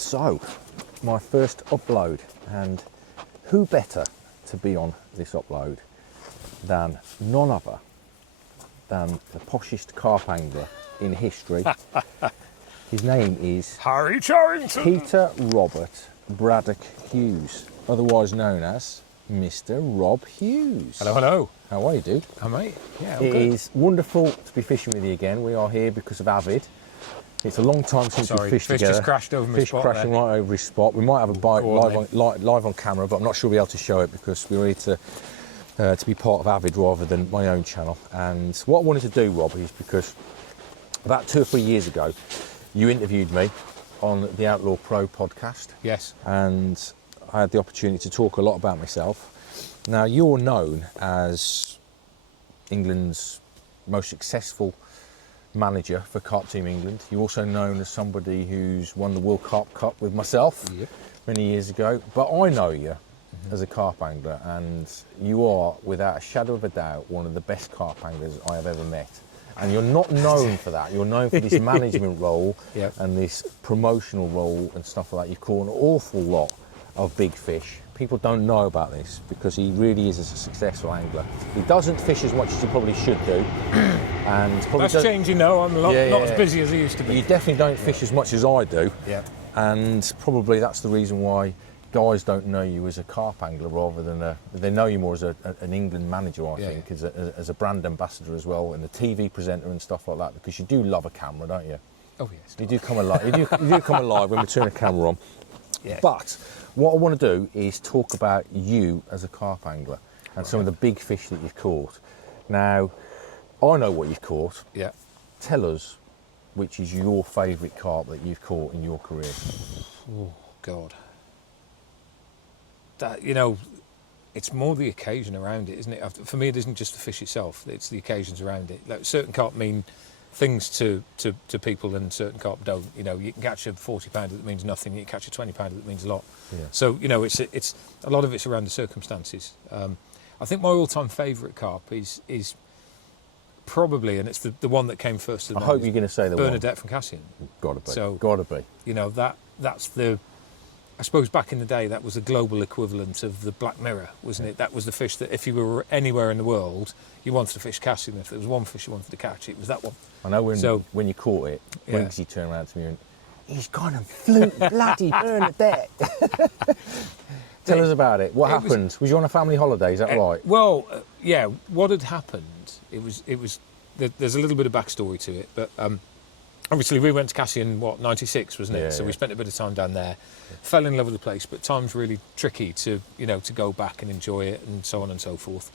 So, my first upload, and who better to be on this upload than none other than the poshest carp angler in history. His name is Harry Charrington. Peter Robert Braddock Hughes, otherwise known as Mr. Rob Hughes. Hello, hello. How are you, dude? Hi, mate. Yeah, I'm It good. is wonderful to be fishing with you again. We are here because of Avid. It's a long time since we've fished fish together. just crashed over my Fish spot crashing there. right over his spot. We might have a bite Go on, live on camera, but I'm not sure we'll be able to show it because we're here to be part of Avid rather than my own channel. And what I wanted to do, Rob, is because about 2 or 3 years ago, you interviewed me on the Outlaw Pro podcast. Yes. And I had the opportunity to talk a lot about myself. Now, you're known as England's most successful manager for Carp-Team England. You're also known as somebody who's won the World Carp Cup with myself many years ago. But I know you as a carp angler, and you are, without a shadow of a doubt, one of the best carp anglers I have ever met. And you're not known for that. You're known for this management role and this promotional role and stuff like that. You've caught an awful lot of big fish. People don't know about this because he really is a successful angler. He doesn't fish as much as he probably should do. And probably That's changing now. I'm not as busy as I used to be. You definitely don't fish as much as I do. Yeah. And probably that's the reason why guys don't know you as a carp angler rather than they know you more as an England manager, I think, as a brand ambassador as well, and a TV presenter and stuff like that, because you do love a camera, don't you? Oh, yes. You do come alive. you do come alive when we turn a camera on. Yeah. But what I want to do is talk about you as a carp angler and some of the big fish that you've caught. Now, I know what you've caught. Yeah. Tell us which is your favourite carp that you've caught in your career. Oh, God. That, you know, it's more the occasion around it, isn't it? For me, it isn't just the fish itself, it's the occasions around it. Like, certain carp mean things to people and certain carp don't. You know, you can catch a 40 pounder that means nothing, you can catch a 20 pounder that means a lot. Yeah. So, you know, it's a lot of it's around the circumstances. I think my all-time favourite carp is probably, and it's the one that came first to the I hope you're going to say the Bernadette from Cassien. Gotta be. So, gotta be. You know, that's the, I suppose back in the day, that was the global equivalent of the black mirror, wasn't it? That was the fish that if you were anywhere in the world, you wanted to fish Cassien. If there was one fish you wanted to catch, it was that one. I know when you caught it, Wiggsy turned around to me and, he's gone and flew bloody Bernadette. Tell us about it. What happened? Was you on a family holiday, is that right? Well, yeah, what had happened, there's a little bit of backstory to it, but obviously we went to Cassien, 96, wasn't it? So we spent a bit of time down there, fell in love with the place, but time's really tricky to go back and enjoy it and so on and so forth.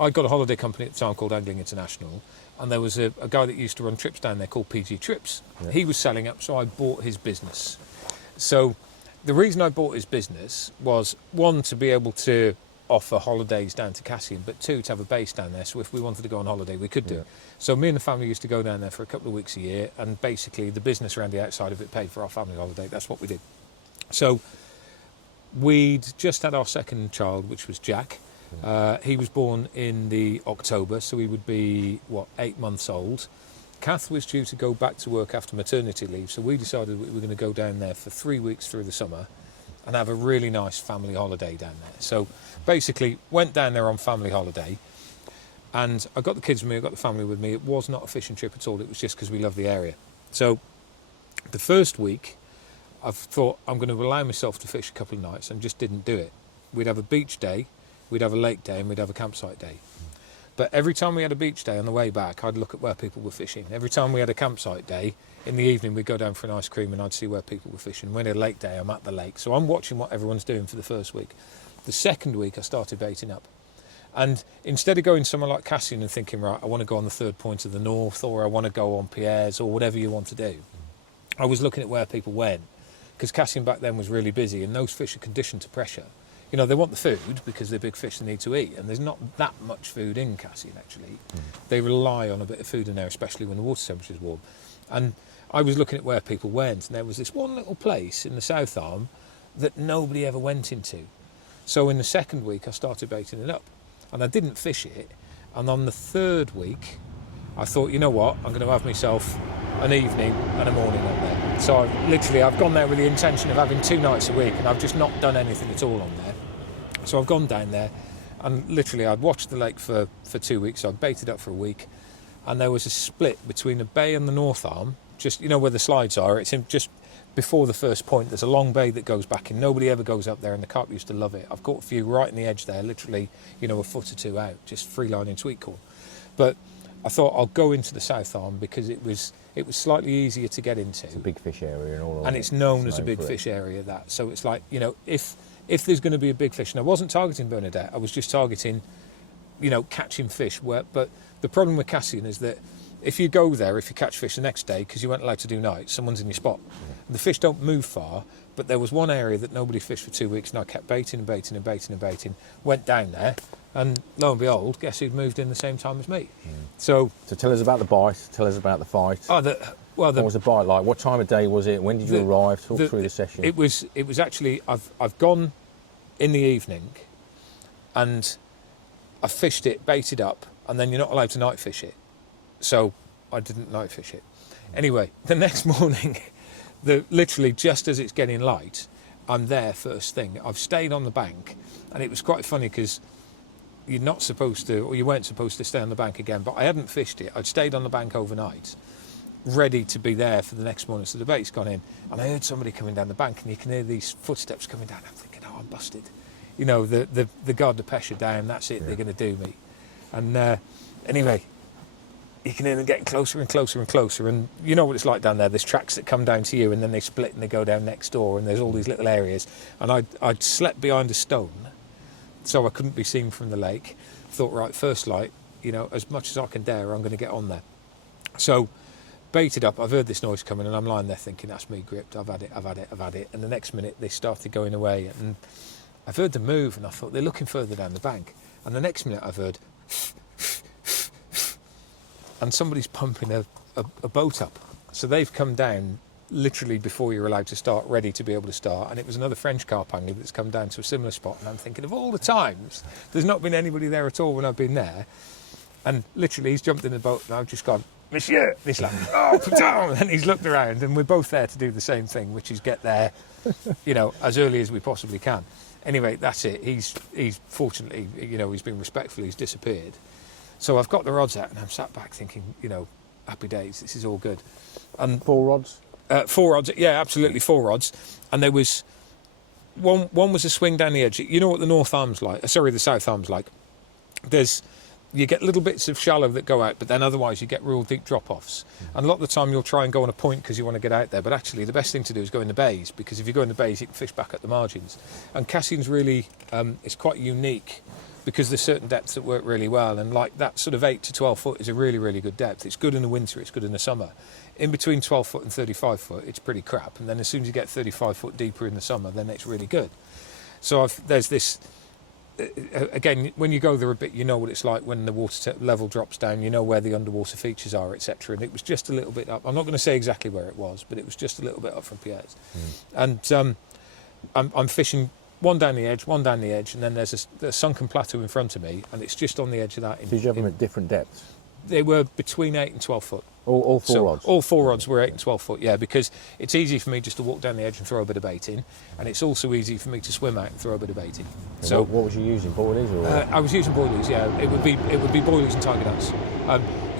I got a holiday company at the time called Angling International, and there was a guy that used to run trips down there called PG Trips. Yeah. He was selling up, so I bought his business. So the reason I bought his business was, one, to be able to offer holidays down to Cassien, but two, to have a base down there, so if we wanted to go on holiday, we could do. Yeah. So me and the family used to go down there for a couple of weeks a year, and basically the business around the outside of it paid for our family holiday. That's what we did. So we'd just had our second child, which was Jack. He was born in the October, so he would be, 8 months old. Kath was due to go back to work after maternity leave, so we decided we were going to go down there for 3 weeks through the summer and have a really nice family holiday down there. So basically went down there on family holiday, and I got the kids with me, I got the family with me. It was not a fishing trip at all, it was just because we love the area. So the first week I thought I'm going to allow myself to fish a couple of nights, and just didn't do it. We'd have a beach day, we'd have a lake day, and we'd have a campsite day. But every time we had a beach day on the way back, I'd look at where people were fishing. Every time we had a campsite day, in the evening we'd go down for an ice cream and I'd see where people were fishing. When we had a lake day, I'm at the lake. So I'm watching what everyone's doing for the first week. The second week I started baiting up. And instead of going somewhere like Cassien and thinking, right, I want to go on the third point of the north, or I want to go on Pierre's, or whatever you want to do, I was looking at where people went. Because Cassien back then was really busy, and those fish are conditioned to pressure. You know, they want the food because they're big fish they need to eat, and there's not that much food in Cassien, actually. They rely on a bit of food in there, especially when the water temperature is warm. And I was looking at where people went, and there was this one little place in the South Arm that nobody ever went into. So in the second week, I started baiting it up, and I didn't fish it. And on the third week, I thought, you know what, I'm going to have myself an evening and a morning on there. So I've gone there with the intention of having 2 nights a week, and I've just not done anything at all on there. So I've gone down there, and literally I'd watched the lake for 2 weeks. I'd baited up for a week, and there was a split between the bay and the north arm, just, you know, where the slides are. It's just before the first point. There's a long bay that goes back in. Nobody ever goes up there, and the carp used to love it. I've caught a few right in the edge there, literally, you know, a foot or 2 out, just free lining sweet corn. But I thought I'll go into the south arm because it was slightly easier to get into. It's a big fish area and all. And it's known as a big fish area. That so it's like, you know, if there's going to be a big fish, and I wasn't targeting Bernadette, I was just targeting, you know, catching fish. But the problem with Cassien is that if you go there, if you catch fish the next day, because you weren't allowed to do nights, someone's in your spot. The fish don't move far, but there was one area that nobody fished for 2 weeks, and I kept baiting and baiting and baiting and baiting. Went down there, and lo and behold, guess who'd moved in the same time as me? So tell us about the bite. Tell us about the fight. What was the bite like? What time of day was it? When did you arrive? Talk through the session. It was actually I've gone in the evening, and I fished it, baited up, and then you're not allowed to night fish it. So I didn't night fish it. Anyway, the next morning, literally just as it's getting light, I'm there first thing. I've stayed on the bank, and it was quite funny because you're not supposed to, or you weren't supposed to stay on the bank again, but I hadn't fished it. I'd stayed on the bank overnight, ready to be there for the next morning. So the bait's gone in, and I heard somebody coming down the bank, and you can hear these footsteps coming down. I'm thinking, oh, I'm busted. You know, the guard de pêche are down, that's it, they're going to do me. And anyway, you can hear them getting closer and closer and closer, and you know what it's like down there. There's tracks that come down to you, and then they split and they go down next door, and there's all these little areas. And I'd slept behind a stone, so I couldn't be seen from the lake. Thought, right, first light, you know, as much as I can dare, I'm going to get on there. So baited up, I've heard this noise coming, and I'm lying there thinking, that's me gripped, I've had it. And the next minute they started going away, and I've heard them move, and I thought, they're looking further down the bank. And the next minute I've heard and somebody's pumping a boat up. So they've come down literally before you're allowed to start, ready to be able to start. And it was another French carp angler that's come down to a similar spot. And I'm thinking, of all the times, there's not been anybody there at all when I've been there. And literally he's jumped in the boat, and I've just gone, Monsieur! He's like, oh, putain! And he's looked around, and we're both there to do the same thing, which is get there, you know, as early as we possibly can. Anyway, that's it. He's fortunately, you know, he's been respectful, he's disappeared. So I've got the rods out, and I'm sat back thinking, you know, happy days, this is all good. And 4 rods? 4 rods, yeah, absolutely, 4 rods. And there was, one was a swing down the edge. You know what the north arm's like, the south arm's like. You get little bits of shallow that go out, but then otherwise you get real deep drop-offs. And a lot of the time you'll try and go on a point because you want to get out there, but actually the best thing to do is go in the bays, because if you go in the bays, you can fish back at the margins. And Cassien's really, it's quite unique, because there's certain depths that work really well, and like that sort of 8 to 12 foot is a really, really good depth. It's good in the winter, it's good in the summer. In between 12 foot and 35 foot, it's pretty crap, and then as soon as you get 35 foot deeper in the summer, then it's really good. So there's this, again, when you go there a bit, you know what it's like when the water level drops down, you know where the underwater features are, etc. And it was just a little bit up. I'm not going to say exactly where it was, but it was just a little bit up from Pierre's. And I'm fishing one down the edge, and then there's a sunken plateau in front of me, and it's just on the edge of that. So you have them at different depths? They were between 8 and 12 foot. All 4 rods? All 4 rods were 8 and 12 foot, yeah, because it's easy for me just to walk down the edge and throw a bit of bait in, and it's also easy for me to swim out and throw a bit of bait in. And so what was you using, boilies? Or? I was using boilies, yeah. It would be boilies and tiger nuts.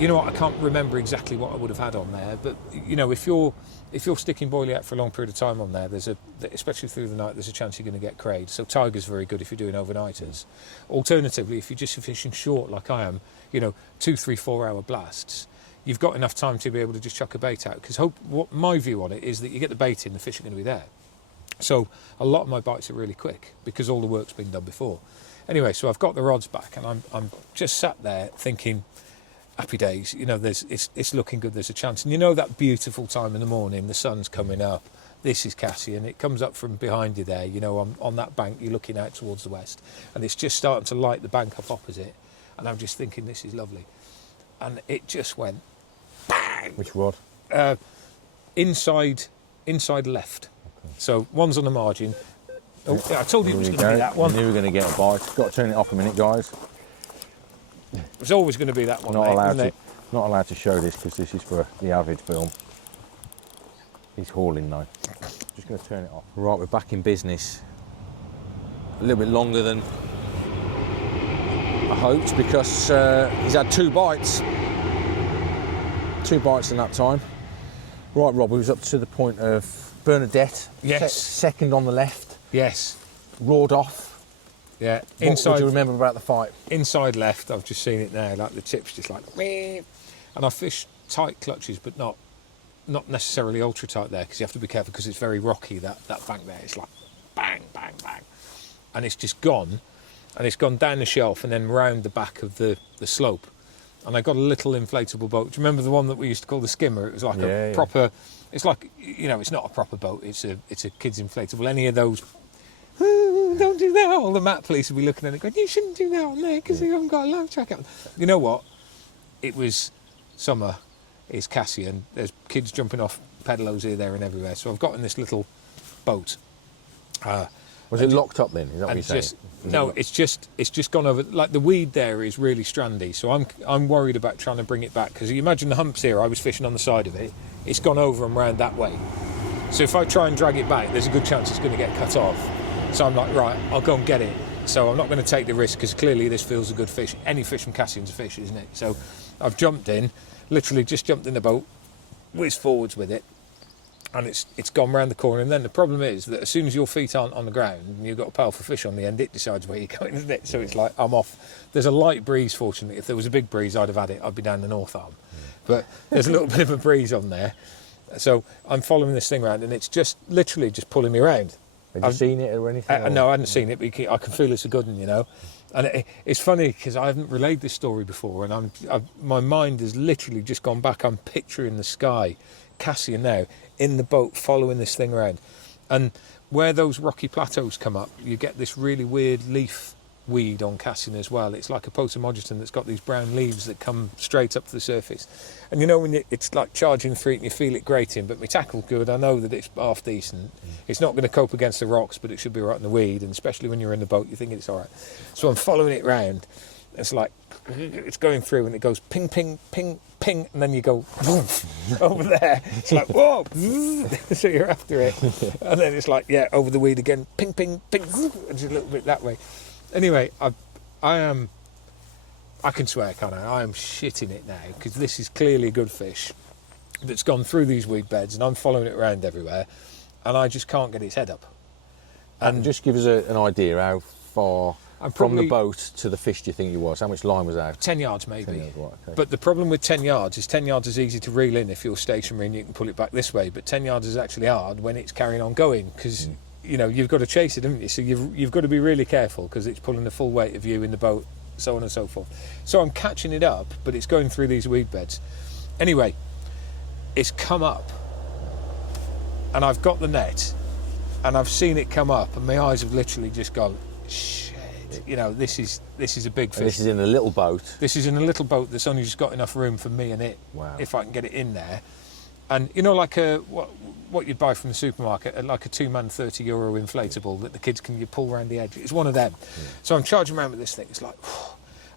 You know what, I can't remember exactly what I would have had on there, but you know, if you're sticking boilie out for a long period of time on there, especially through the night, there's a chance you're going to get crayed. So tiger's very good if you're doing overnighters. Alternatively, if you're just fishing short like I am, you know, 2, 3, 4 hour blasts, you've got enough time to be able to just chuck a bait out. Because what my view on it is that you get the bait in, the fish are going to be there. So a lot of my bites are really quick because all the work's been done before. Anyway, so I've got the rods back, and I'm just sat there thinking, happy days, you know, it's looking good, there's a chance. And you know that beautiful time in the morning, the sun's coming up, this is Cassien, it comes up from behind you there, you know, on that bank, you're looking out towards the west, and it's just starting to light the bank up opposite, and I'm just thinking, this is lovely. And it just went bang! Which rod? Inside left. Okay. So one's on the margin. Oh, yeah, I told you it was going to be that one. I knew we were going to get a bite. Got to turn it off a minute, guys. It was always going to be that one. Not allowed to show this because this is for the Avid film. He's hauling though. Just going to turn it off. Right, we're back in business. A little bit longer than I hoped because he's had 2 bites. 2 bites in that time. Right, Rob, we was up to the point of Bernadette. Yes. Second on the left. Yes. Roared off. Yeah. What do you remember about the fight? Inside left, I've just seen it now, like the tip's just like, Wee! And I fished tight clutches, but not necessarily ultra tight there, because you have to be careful because it's very rocky, that bank there. It's like bang, bang, bang. And it's just gone, and it's gone down the shelf and then round the back of the slope. And I got a little inflatable boat. Do you remember the one that we used to call the skimmer? It was like a proper, it's like, you know, it's not a proper boat, it's a kid's inflatable. Any of those, oh, don't do that, all the mat police will be looking at it going, you shouldn't do that on there because you haven't got a life jacket on. You know what? It was summer, it's Cassien, there's kids jumping off pedalos here, there and everywhere. So I've got in this little boat. Was it locked up then? Is that what you're saying? No, it's just gone over. Like the weed there is really strandy, so I'm worried about trying to bring it back, because you imagine the humps here. I was fishing on the side of it. It's gone over and round that way. So if I try and drag it back, there's a good chance it's going to get cut off. So I'm like, right, I'll go and get it. So I'm not going to take the risk, because clearly this feels a good fish. Any fish from Cassien's a fish, isn't it? So I've jumped in, literally just jumped in the boat, whizzed forwards with it. And it's gone round the corner, and then the problem is that as soon as your feet aren't on the ground and you've got a powerful fish on the end, it decides where you're going, isn't it? So it's like, I'm off. There's a light breeze, fortunately. If there was a big breeze, I'd have had it. I'd be down the North Arm. But there's a little bit of a breeze on there. So I'm following this thing around, and it's just literally just pulling me around. Had you seen it or anything? No, I hadn't seen it, but I can feel it's a good one, you know. And it's funny because I haven't relayed this story before, and my mind has literally just gone back. I'm picturing the sky, Cassien now, in the boat following this thing around. And where those rocky plateaus come up, you get this really weird leaf weed on Cassien as well. It's like a potamogeton that's got these brown leaves that come straight up to the surface. And you know, when it's like charging through it and you feel it grating, but my tackle's good, I know that it's half decent. It's not going to cope against the rocks, but it should be right in the weed, and especially when you're in the boat, you think it's all right. So I'm following it round. It's like, it's going through and it goes ping, ping, ping, ping, and then you go over there. It's like, whoa, so you're after it. And then it's like, yeah, over the weed again, ping, ping, ping, and just a little bit that way. Anyway, I can swear, can't I? I am shitting it now, because this is clearly a good fish that's gone through these weed beds, and I'm following it around everywhere, and I just can't get its head up. And just give us an idea how far from the boat to the fish do you think it was? How much line was out? 10 yards maybe. 10 yards, right, okay. But the problem with 10 yards is 10 yards is easy to reel in if you're stationary and you can pull it back this way, but 10 yards is actually hard when it's carrying on going, because you know, you've got to chase it, haven't you? So you've got to be really careful, because it's pulling the full weight of you in the boat, so on and so forth. So I'm catching it up, but it's going through these weed beds. Anyway, it's come up, and I've got the net, and I've seen it come up, and my eyes have literally just gone, shit. You know, this is a big fish. And this is in a little boat. This is in a little boat that's only just got enough room for me and it. Wow. If I can get it in there. And you know, like what you'd buy from the supermarket, like a 2-man €30 inflatable that the kids you pull around the edge. It's one of them. Yeah. So I'm charging around with this thing. It's like,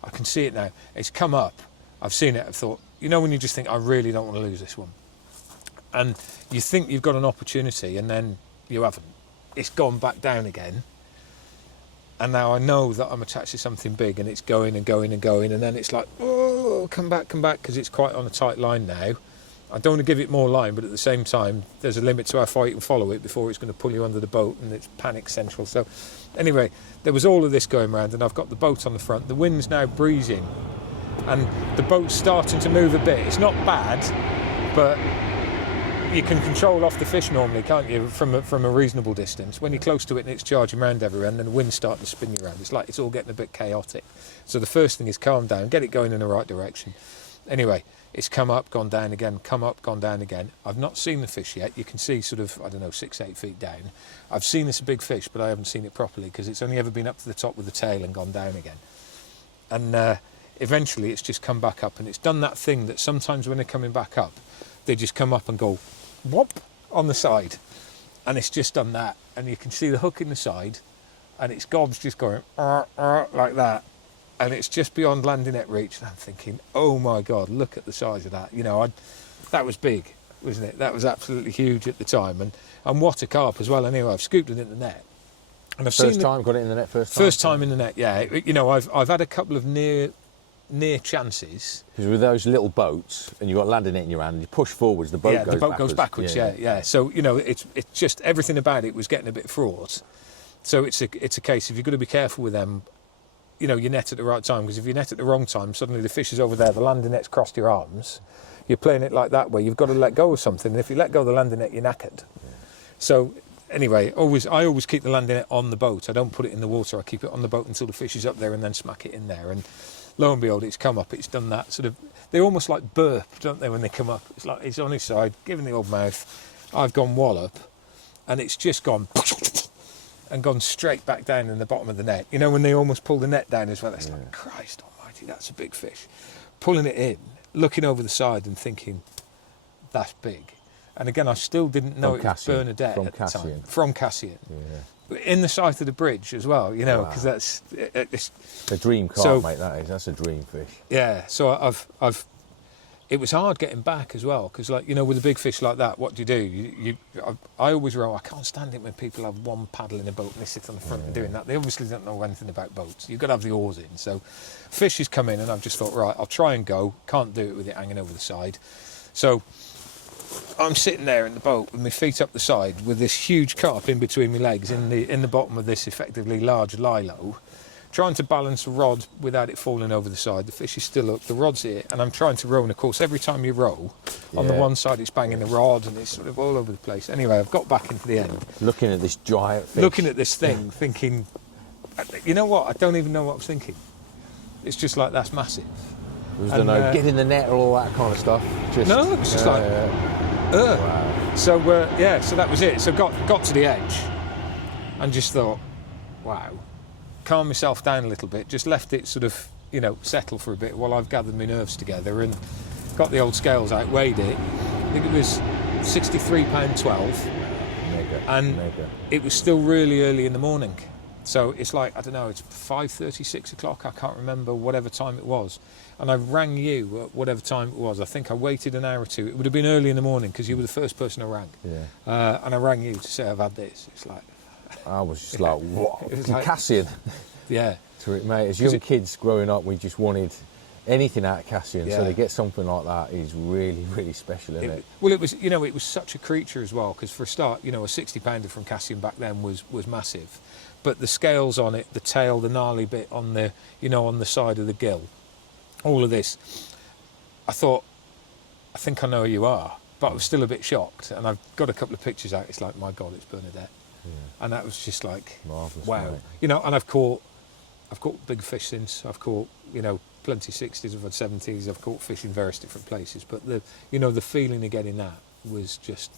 I can see it now. It's come up. I've seen it. I've thought, you know, when you just think, I really don't want to lose this one. And you think you've got an opportunity, and then you haven't. It's gone back down again. And now I know that I'm attached to something big, and it's going and going and going, and then it's like, oh, come back, because it's quite on a tight line now. I don't want to give it more line, but at the same time, there's a limit to how far you can follow it before it's going to pull you under the boat, and it's panic central. So anyway, there was all of this going around, and I've got the boat on the front. The wind's now breezing, and the boat's starting to move a bit. It's not bad, but you can control off the fish normally, can't you, from a reasonable distance. When you're close to it and it's charging around everywhere, and then the wind's starting to spin you around, it's like it's all getting a bit chaotic. So the first thing is calm down, get it going in the right direction. Anyway, it's come up, gone down again, come up, gone down again. I've not seen the fish yet. You can see sort of, 6-8 feet down. I've seen it's a big fish, but I haven't seen it properly, because it's only ever been up to the top with the tail and gone down again. And eventually it's just come back up, and it's done that thing that sometimes when they're coming back up, they just come up and go whop on the side, and it's just done that, and you can see the hook in the side, and its gob's just going like that, and it's just beyond landing net reach, and I'm thinking, oh my god, look at the size of that. You know, that was big. wasn't it? That was absolutely huge at the time, and what a carp as well. Anyway, I've scooped it in the net, and I've First seen time got it in the net. First time in the net, yeah. You know, I've had a couple of near chances. Because with those little boats, and you've got landing net in your hand, and you push forwards, the boat goes backwards. Yeah. So you know, it's just everything about it was getting a bit fraught. So it's a case of you've got to be careful with them. You know, you net at the right time, because if you net at the wrong time, suddenly the fish is over there, the landing net's crossed your arms. You're playing it like that way. You've got to let go of something, and if you let go of the landing net, you're knackered. Yeah. So anyway, I always keep the landing net on the boat. I don't put it in the water. I keep it on the boat until the fish is up there, and then smack it in there. And lo and behold, it's come up. It's done that sort of. They almost like burp, don't they, when they come up? It's like it's on his side, giving the old mouth. I've gone wallop, and it's just gone and gone straight back down in the bottom of the net. You know, when they almost pull the net down as well. It's like, Christ Almighty, that's a big fish. Pulling it in, looking over the side, and thinking, that's big. And again, I still didn't know it was Bernadette at the time. From Cassien. Yeah. In the sight of the bridge as well, you know, because that's it's a dream carp, mate. That is. That's a dream fish. Yeah. So I've. It was hard getting back as well, because, like, you know, with a big fish like that, what do? I always row. I can't stand it when people have one paddle in a boat and they sit on the front and doing that. They obviously don't know anything about boats. You've got to have the oars in. So fish has come in, and I've just thought, right, I'll try and go. Can't do it with it hanging over the side. So I'm sitting there in the boat with my feet up the side with this huge carp in between my legs in the bottom of this effectively large lilo, trying to balance a rod without it falling over the side. The fish is still up, the rod's here, and I'm trying to row, and of course every time you row, on the one side it's banging the rod, and it's sort of all over the place. Anyway, I've got back into the end. Looking at this giant fish. Looking at this thing, thinking, you know what, I don't even know what I was thinking. It's just like, that's massive. There was no get in the net or all that kind of stuff. No, it was just like, wow. So so that was it. So got to the edge, and just thought, wow. Calm myself down a little bit, just left it sort of, you know, settle for a bit while I've gathered my nerves together, and got the old scales out, weighed it. I think it was £63.12. Mega. It was still really early in the morning. So it's like, I don't know, it's 5:30, 6 o'clock, I can't remember, whatever time it was. And I rang you at whatever time it was. I think I waited an hour or two. It would have been early in the morning, because you were the first person I rang. Yeah. And I rang you to say I've had this. It's like, I was just like, what? It was like, Cassien. Yeah. To it, mate. As young kids growing up, we just wanted anything out of Cassien. So to get something like that is really, really special, isn't it? Well, it was, you know, it was such a creature as well, because for a start, you know, a 60-pounder from Cassien back then was massive. But the scales on it, the tail, the gnarly bit on the, you know, on the side of the gill, all of this, I thought, I think I know who you are. But I was still a bit shocked. And I've got a couple of pictures out. It's like, my God, it's Bernadette. Yeah. And that was just like, marvellous, wow. Mate. You know, and I've caught big fish since. I've caught, you know, plenty 60s, I've had 70s, I've caught fish in various different places. But the, you know, the feeling of getting that was just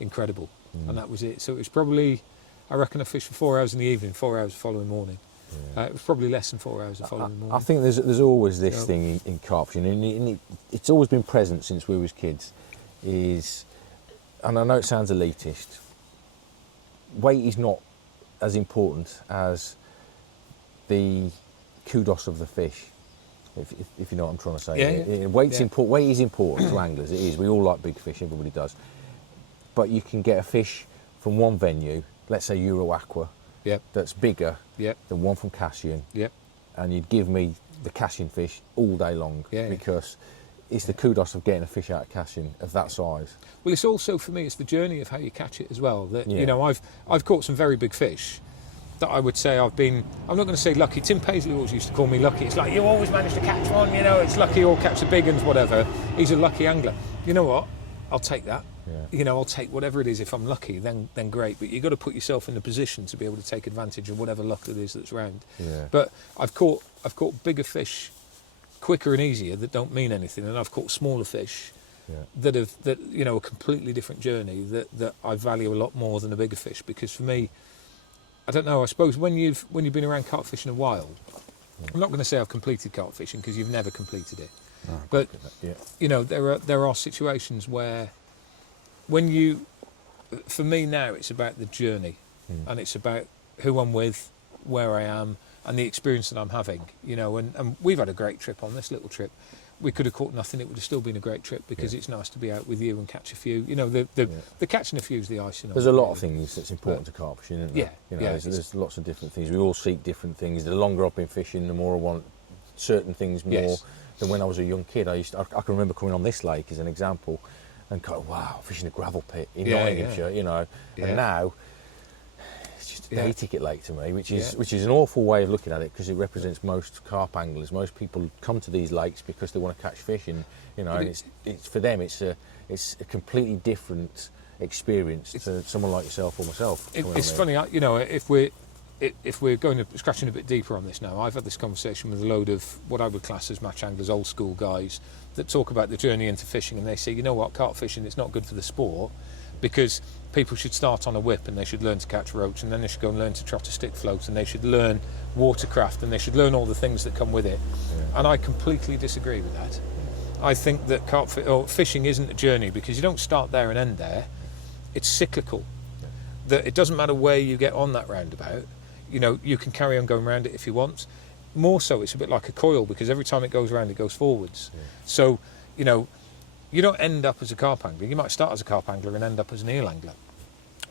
incredible. And that was it. So it was probably, I reckon I fished for 4 hours in the evening, 4 hours the following morning. Yeah. It was probably less than 4 hours the following morning. I think there's always this thing in carp fishing, and it's always been present since we was kids, is, and I know it sounds elitist, weight is not as important as the kudos of the fish, if you know what I'm trying to say. Yeah. Weight is important to anglers. It is. We all like big fish. Everybody does. But you can get a fish from one venue, let's say Euro Aqua, that's bigger than one from Cassien, and you'd give me the Cassien fish all day long, because it's the kudos of getting a fish out of Cassien of that size. Well, it's also, for me, it's the journey of how you catch it as well. That you know, I've caught some very big fish that I would say I'm not going to say lucky. Tim Paisley always used to call me lucky. It's like, you always manage to catch one, you know, it's lucky, or catch the big ones, whatever. He's a lucky angler. You know what? I'll take that. Yeah. You know, I'll take whatever it is. If I'm lucky, then great. But you've got to put yourself in a position to be able to take advantage of whatever luck it is that's around. Yeah. But I've caught bigger fish quicker and easier that don't mean anything, and I've caught smaller fish that you know, a completely different journey that I value a lot more than a bigger fish. Because for me, I don't know, I suppose when you've been around carp fishing a while, I'm not going to say I've completed carp fishing, because you've never completed it. No, but you know, there are situations where for me now, it's about the journey, and it's about who I'm with, where I am, and the experience that I'm having. You know, and we've had a great trip on this little trip. we could have caught nothing. It would have still been a great trip because it's nice to be out with you and catch a few. You know, the catching a few is the icing on. There's a lot of things that's important to carp fishing, isn't there? Yeah, you know, there's lots of different things. We all seek different things. The longer I've been fishing, the more I want certain things more than when I was a young kid. I can remember coming on this lake as an example and go, wow, fishing a gravel pit in Nottinghamshire, you know, and now it's just a day ticket lake to me, which is an awful way of looking at it because it represents most carp anglers. Most people come to these lakes because they want to catch fish, and you know, and it's for them it's a completely different experience to someone like yourself or myself. It's funny, you know, if we're going to scratching a bit deeper on this now, I've had this conversation with a load of what I would class as match anglers, old school guys that talk about the journey into fishing, and they say, you know what, carp fishing, it's not good for the sport because people should start on a whip and they should learn to catch roach, and then they should go and learn to trot a stick float, and they should learn watercraft, and they should learn all the things that come with it. And I completely disagree with that. I think that fishing isn't a journey because you don't start there and end there. It's cyclical. That it doesn't matter where you get on that roundabout. You know, you can carry on going around it if you want. More so, it's a bit like a coil because every time it goes around, it goes forwards. So, you know, you don't end up as a carp angler. You might start as a carp angler and end up as an eel angler.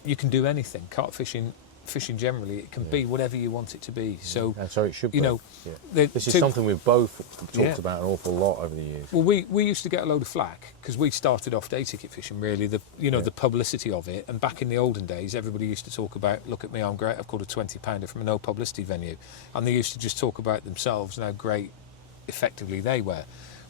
You can do anything. Carp fishing generally, it can be whatever you want it to be. So, and so it should be. You know, this is something we've both talked about an awful lot over the years. Well, we used to get a load of flack because we started off day ticket fishing. Really, the publicity of it. And back in the olden days, everybody used to talk about, look at me, I'm great. I've caught a 20-pounder from a no publicity venue, and they used to just talk about themselves and how great, effectively, they were.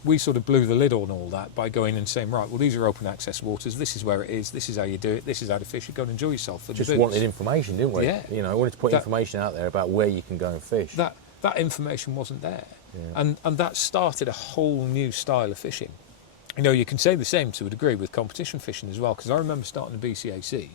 We sort of blew the lid on all that by going and saying, right, well, these are open access waters, this is where it is, this is how you do it, this is how to fish it, go and enjoy yourself. Just wanted information, didn't we? Yeah. You know, wanted to put information out there about where you can go and fish. That information wasn't there. And that started a whole new style of fishing. You know, you can say the same to a degree with competition fishing as well, because I remember starting the BCAC,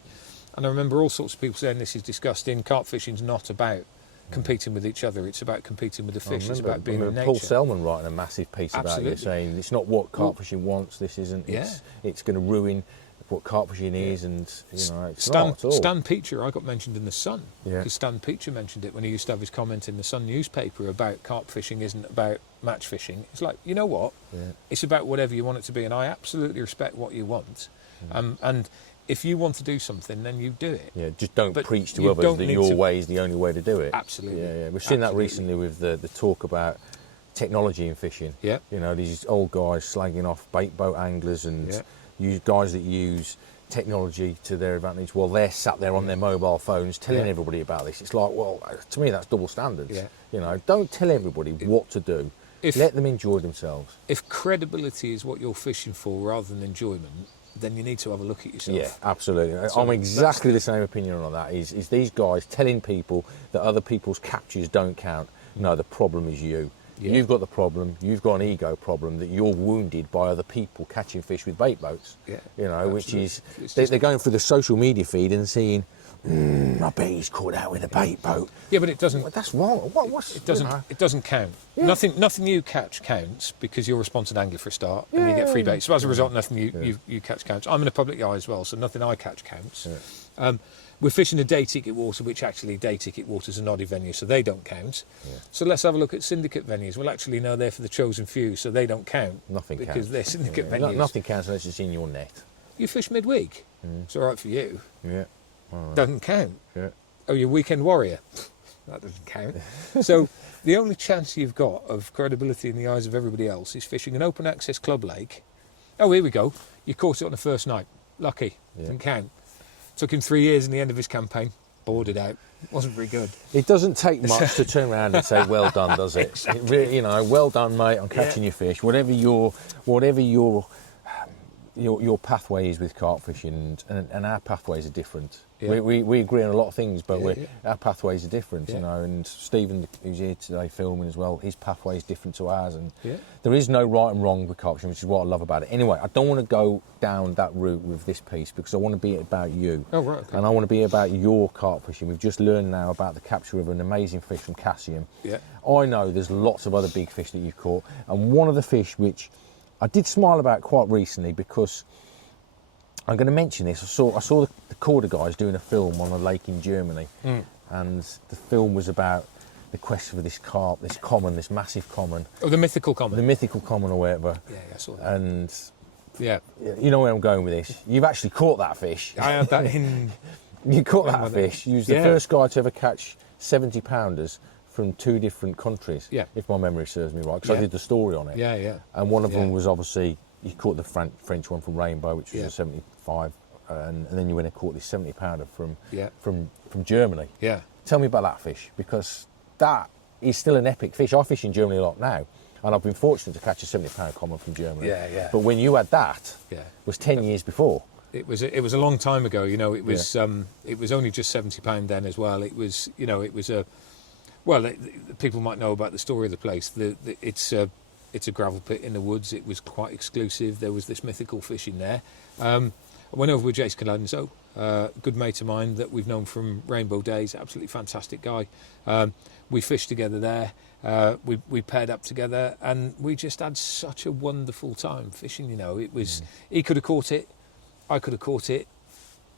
and I remember all sorts of people saying this is disgusting, carp fishing's not about competing with each other, it's about competing with the fish, it's about being in nature. Paul Selman writing a massive piece about it, saying it's not what carp fishing wants, this isn't, it's going to ruin what carp fishing is, and you know, it's not at all. Stan Peacher, I got mentioned in The Sun, because Stan Peacher mentioned it when he used to have his comment in the Sun newspaper about carp fishing isn't about match fishing. It's like, you know what, it's about whatever you want it to be, and I absolutely respect what you want, and if you want to do something, then you do it. Yeah, just don't preach to others that your way is the only way to do it. Absolutely. Yeah. We've seen that recently with the talk about technology in fishing. Yeah. You know, these old guys slagging off bait boat anglers and guys that use technology to their advantage. Well, they're sat there on their mobile phones telling everybody about this. It's like, well, to me, that's double standards. Yeah. You know, don't tell everybody what to do. Let them enjoy themselves. If credibility is what you're fishing for rather than enjoyment, then you need to have a look at yourself. Yeah, absolutely. So I'm exactly the same opinion on that. Is these guys telling people that other people's captures don't count? No, the problem is you. Yeah. You've got the problem. You've got an ego problem that you're wounded by other people catching fish with bait boats. Yeah, you know, which is they're going through the social media feed and seeing, I bet he's caught out with a bait boat. Yeah, but it doesn't. Well, that's wrong. It doesn't. It doesn't count. Yeah. Nothing you catch counts because you're a sponsored angler for a start, and you get free bait. So as a result, nothing you catch counts. I'm in a public eye as well, so nothing I catch counts. Yeah. We're fishing a day ticket water, which actually day ticket waters are noddy venues, so they don't count. Yeah. So let's have a look at syndicate venues. Well, actually, no, they're for the chosen few, so they don't count. Nothing because counts. They're syndicate venues. Nothing counts unless it's in your net. You fish midweek. It's all right for you. Yeah. Right. Doesn't count. Yeah. Oh, you're weekend warrior. That doesn't count. So the only chance you've got of credibility in the eyes of everybody else is fishing an open access club lake. Oh, here we go. You caught it on the first night. Lucky. Didn't count. Took him 3 years in the end of his campaign. Bored it out. Wasn't very good. It doesn't take much to turn around and say, well done, does it? Exactly. It really, you know, well done, mate, on catching your fish. Whatever your pathway is with carp fishing, and our pathways are different. Yeah. We agree on a lot of things, but our pathways are different, you know. And Stephen, who's here today filming as well, his pathway is different to ours, and there is no right and wrong with carp fishing, which is what I love about it. Anyway, I don't want to go down that route with this piece because I want to be about you. Oh, right. Okay. And I want to be about your carp fishing. We've just learned now about the capture of an amazing fish from Cassien. Yeah. I know there's lots of other big fish that you've caught, and one of the fish which I did smile about quite recently, because I'm going to mention this. I saw the Kudos guys doing a film on a lake in Germany, and the film was about the quest for this carp, this common, this massive common. Oh, the mythical common. The mythical common or whatever. Yeah, I saw that. And yeah, you know where I'm going with this. You've actually caught that fish. I had that in. You caught that fish. You was the first guy to ever catch 70-pounders from 2 different countries. Yeah. If my memory serves me right, because I did the story on it. Yeah, yeah. And one of them was obviously you caught the French one from Rainbow, which was a 75, and then you went and caught this 70-pounder from Germany. Yeah. Tell me about that fish, because that is still an epic fish. I fish in Germany a lot now, and I've been fortunate to catch a 70-pound common from Germany. Yeah, yeah. But when you had that, was 10 years before. It was a long time ago. You know, it was only just £70 then as well. It was, you know, it was a, well, people might know about the story of the place. It's a gravel pit in the woods. It was quite exclusive. There was this mythical fish in there. I went over with Jason Calanzo, good mate of mine that we've known from Rainbow days, absolutely fantastic guy. We fished together there, we paired up together, and we just had such a wonderful time fishing. You know, it was, he could have caught it, I could have caught it.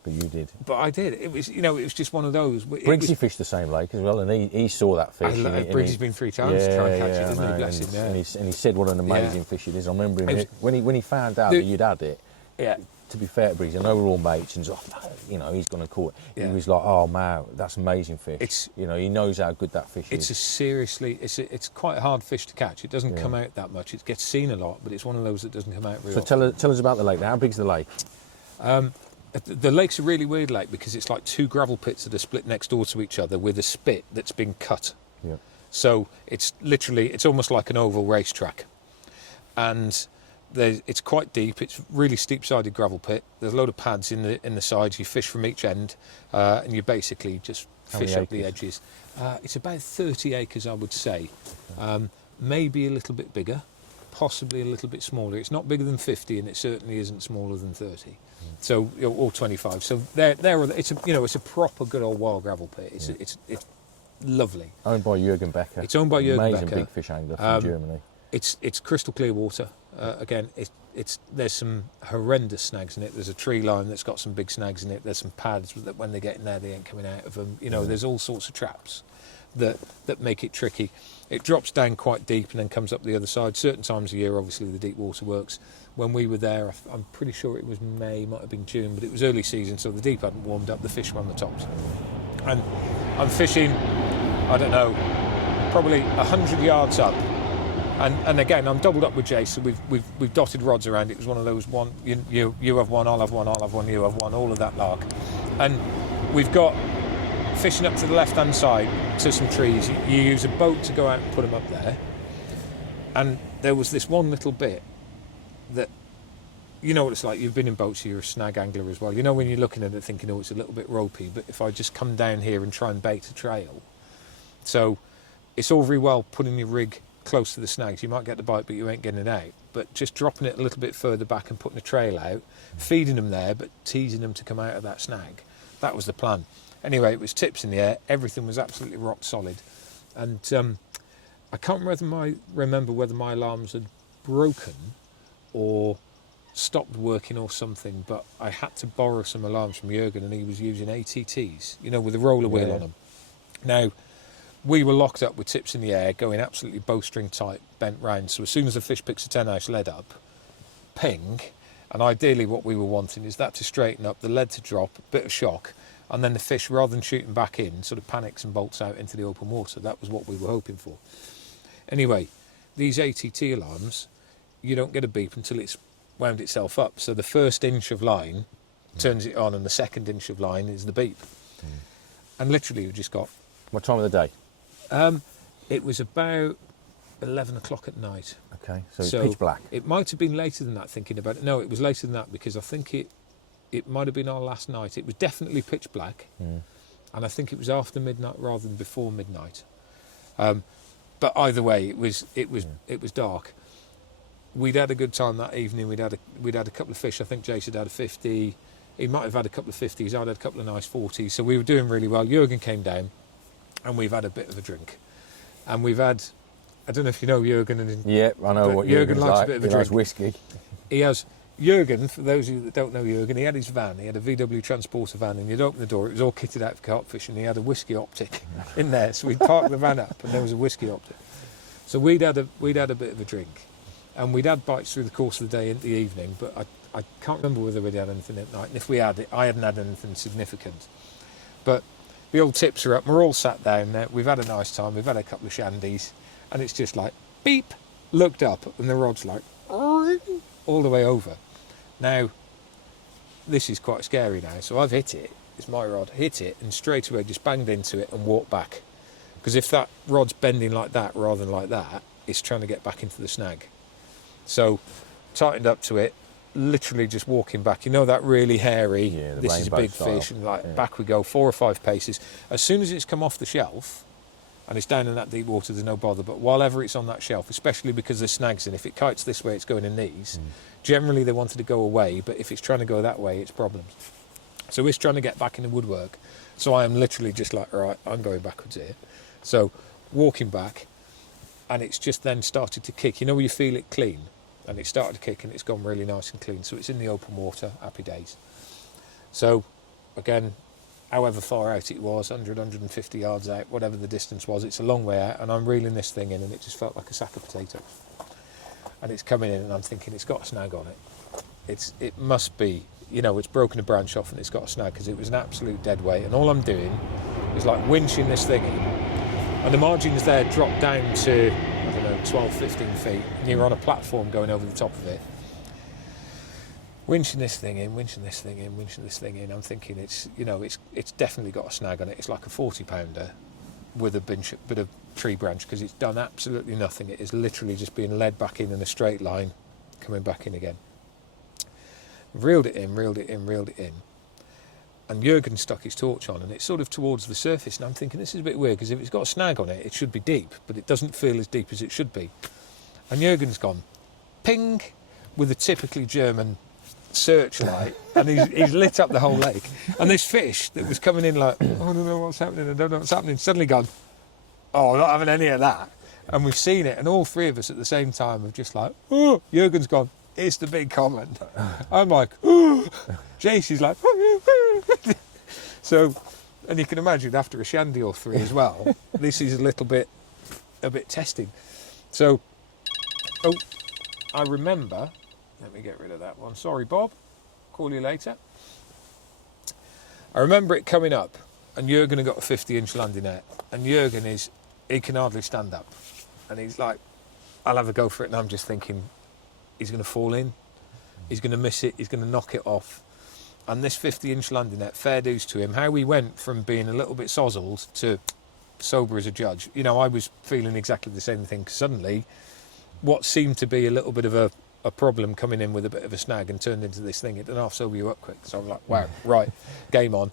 But you did. But I did. It was, you know, it was just one of those. Briggsy fished the same lake as well, and he saw that fish. Briggsy's been 3 times to try and catch it, hasn't he? Bless him, and he said what an amazing fish it is. I remember him, when he found out that you'd had it. Yeah. To be fair to Briggsy, I know we're all mates, and you know he's going to caught it. He was like, "Oh man, that's amazing fish." You know, he knows how good that fish is. It's quite a hard fish to catch. It doesn't come out that much. It gets seen a lot, but it's one of those that doesn't come out really. So tell us about the lake now. How big's the lake? The lake's a really weird lake because it's like 2 gravel pits that are split next door to each other with a spit that's been cut. Yeah. So it's almost like an oval racetrack, and it's quite deep. It's really steep-sided gravel pit. There's a load of pads in the sides. You fish from each end, and you basically just fish up the edges. It's about 30 acres, I would say. Maybe a little bit bigger, possibly a little bit smaller. It's not bigger than 50, and it certainly isn't smaller than 30. So, or 25. So it's a proper good old wild gravel pit. It's lovely. Owned by Jürgen Becker. It's owned by Jürgen Becker. Amazing big fish angler from Germany. It's crystal clear water. Again, there's some horrendous snags in it. There's a tree line that's got some big snags in it. There's some pads that when they get in there, they ain't coming out of them. You know, there's all sorts of traps that make it tricky. It drops down quite deep and then comes up the other side. Certain times of year, obviously, the deep water works. When we were there, I'm pretty sure it was May, might have been June, but it was early season, so the deep hadn't warmed up. The fish were on the tops. And I'm fishing, I don't know, probably 100 yards up. And again, I'm doubled up with Jace, so we've dotted rods around. It was one of those you have one, I'll have one, you have one, all of that lark. And we've got fishing up to the left-hand side to some trees. You use a boat to go out and put them up there. And there was this one little bit that, you know what it's like, you've been in boats, you're a snag angler as well. You know when you're looking at it thinking, oh, it's a little bit ropey, but if I just come down here and try and bait a trail. So it's all very well putting your rig close to the snags. You might get the bite, but you ain't getting it out. But just dropping it a little bit further back and putting a trail out, feeding them there, but teasing them to come out of that snag. That was the plan. Anyway, it was tips in the air. Everything was absolutely rock solid. And I can't remember whether my alarms had broken or stopped working or something, but I had to borrow some alarms from Jürgen, and he was using ATTs, you know, with a roller wheel on them. Now, we were locked up with tips in the air, going absolutely bowstring tight, bent round. So as soon as the fish picks a 10-house lead up, ping, and ideally what we were wanting is that to straighten up, the lead to drop, a bit of shock, and then the fish, rather than shooting back in, sort of panics and bolts out into the open water. That was what we were hoping for. Anyway, these ATT alarms, you don't get a beep until it's wound itself up. So the first inch of line turns it on, and the second inch of line is the beep. And literally we just got... What time of the day? It was about 11 o'clock at night. Okay, so it's pitch black. It might have been later than that, thinking about it. No, it was later than that, because I think it might have been our last night. It was definitely pitch black, and I think it was after midnight rather than before midnight. But either way, it was dark. We'd had a good time that evening. We'd had a couple of fish. I think Jason had a 50. He might have had a couple of 50s. I'd had a couple of nice 40s. So we were doing really well. Jürgen came down, and we've had a bit of a drink. And we've had, I don't know if you know Jürgen. Yeah, I know what Jürgen likes like. a bit of a he drink. likes whiskey. He has Jürgen, for those of you that don't know Jürgen, he had his van. He had a VW transporter van, and you'd open the door. It was all kitted out for carp fishing. He had a whiskey optic in there, so we'd park the van up, and there was a whiskey optic. So we'd had a bit of a drink, and we'd had bites through the course of the day into the evening. But I can't remember whether we'd had anything at night. And if we had it, I hadn't had anything significant. But the old tips are up. We're all sat down there. We've had a nice time. We've had a couple of shandies, and it's just like beep. Looked up, and the rod's like all the way over. Now, this is quite scary now. So I've hit it. It's my rod. Hit it, and straight away just banged into it and walked back. Because if that rod's bending like that rather than like that, it's trying to get back into the snag. So tightened up to it, literally just walking back. You know that really hairy, this is a big style fish, and back we go 4 or 5 paces. As soon as it's come off the shelf, and it's down in that deep water, there's no bother. But whilever it's on that shelf, especially because there's snags in, if it kites this way, it's going in these. Generally, they wanted to go away, but if it's trying to go that way, it's problems. So it's trying to get back in the woodwork. So I am literally just like, all right, I'm going backwards here. So walking back, and it's just then started to kick. You know where you feel it clean? And it started to kick, and it's gone really nice and clean. So it's in the open water, happy days. So, again, however far out it was, 100, 150 yards out, whatever the distance was, it's a long way out, and I'm reeling this thing in, and it just felt like a sack of potatoes. And it's coming in, and I'm thinking, it's got a snag on it. It must be, you know, it's broken a branch off, and it's got a snag, because it was an absolute dead weight. And all I'm doing is like winching this thing in, and the margins there drop down to, I don't know, 12, 15 feet, and you're on a platform going over the top of it. Winching this thing in, winching this thing in, winching this thing in. I'm thinking it's definitely got a snag on it. It's like a 40-pounder with a bit of tree branch, because it's done absolutely nothing. It is literally just being led back in a straight line, coming back in again. Reeled it in, reeled it in, reeled it in. And Jürgen stuck his torch on, and it's sort of towards the surface. And I'm thinking, this is a bit weird, because if it's got a snag on it, it should be deep, but it doesn't feel as deep as it should be. And Jürgen's gone, ping, with a typically German searchlight, and he's lit up the whole lake. And this fish that was coming in like, oh, I don't know what's happening, I don't know what's happening, suddenly gone, oh, I'm not having any of that. And we've seen it, and all three of us at the same time have just like, oh, Jürgen's gone, it's the big common. I'm like, oh, Jace is like, oh. So, and you can imagine after a shandy or 3 as well, this is a bit testing. So, I remember, let me get rid of that one. Sorry, Bob. Call you later. I remember it coming up, and Jürgen had got a 50-inch landing net, and Jürgen he can hardly stand up, and he's like, I'll have a go for it, and I'm just thinking, he's going to fall in, he's going to miss it, he's going to knock it off. And this 50-inch landing net, fair dues to him, how we went from being a little bit sozzled to sober as a judge. You know, I was feeling exactly the same thing, 'cause suddenly what seemed to be a little bit of a problem coming in with a bit of a snag and turned into this thing, it didn't half sober you up quick. So I'm like, wow, right, game on.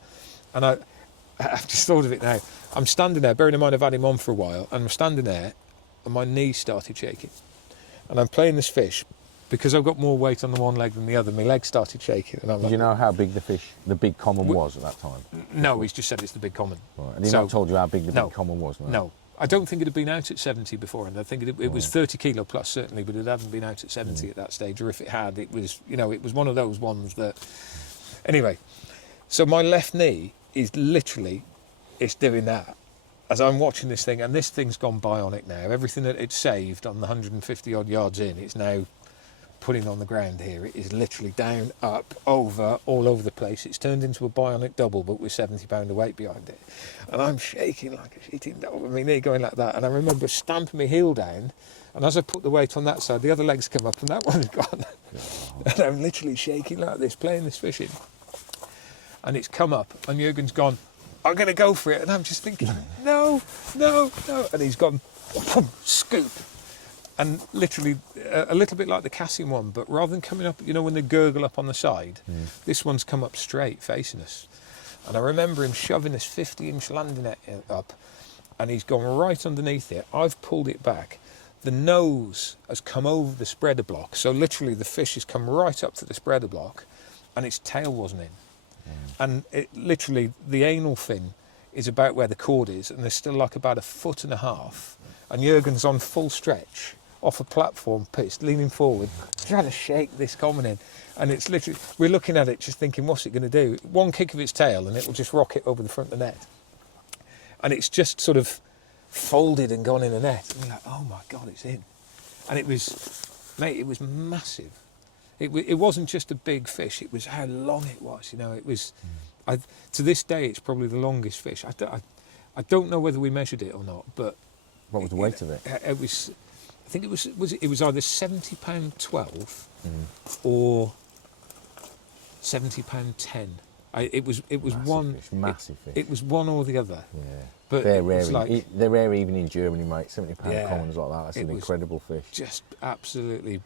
And I've just thought of it now. I'm standing there, bearing in mind I've had him on for a while, and I'm standing there and my knees started shaking. And I'm playing this fish, because I've got more weight on the one leg than the other, my legs started shaking. And I'm like, do you know how big the big common was at that time? No, he's just said it's the big common. Right. And he not told you how big the big common was? No. I don't think it had been out at 70 before, and I think it was 30 kilo plus certainly, but it hadn't been out at 70 at that stage, or if it had, it was, it was one of those ones that... Anyway, so my left knee is literally, it's doing that as I'm watching this thing, and this thing's gone bionic now. Everything that it saved on the 150 odd yards in, it's now putting on the ground here. It is literally down, up, over, all over the place. It's turned into a bionic double, but with 70 pounder weight behind it. And I'm shaking like a shitting dog with my knee going like that. And I remember stamping my heel down, and as I put the weight on that side, the other leg's come up and that one's gone. And I'm literally shaking like this, playing this fishing. And it's come up, and Jürgen's gone, I'm going to go for it. And I'm just thinking, no. And he's gone, scoop. And literally a little bit like the Cassien one, but rather than coming up, when they gurgle up on the side, this one's come up straight, facing us. And I remember him shoving this 50-inch landing net up, and he's gone right underneath it. I've pulled it back. The nose has come over the spreader block, so literally the fish has come right up to the spreader block, and its tail wasn't in. And it literally, the anal fin is about where the cord is, and there's still like about 1.5 foot, and Jürgen's on full stretch off a platform, pitched, leaning forward, trying to shake this common in. And it's literally, we're looking at it just thinking, what's it going to do? One kick of its tail and it will just rocket over the front of the net. And it's just sort of folded and gone in the net. And we're like, oh my God, it's in. And it was, mate, it was massive. It wasn't just a big fish, it was how long it was, you know, it was, to this day, it's probably the longest fish. I don't know whether we measured it or not, but... What was the weight of it? It was, I think it was either £70 12 or £70 10. It was Massive one fish, massive fish. It was one or the other. Yeah, but they're rare. They're rare even in Germany, mate. £70 commons like that. That's an incredible fish. Just absolutely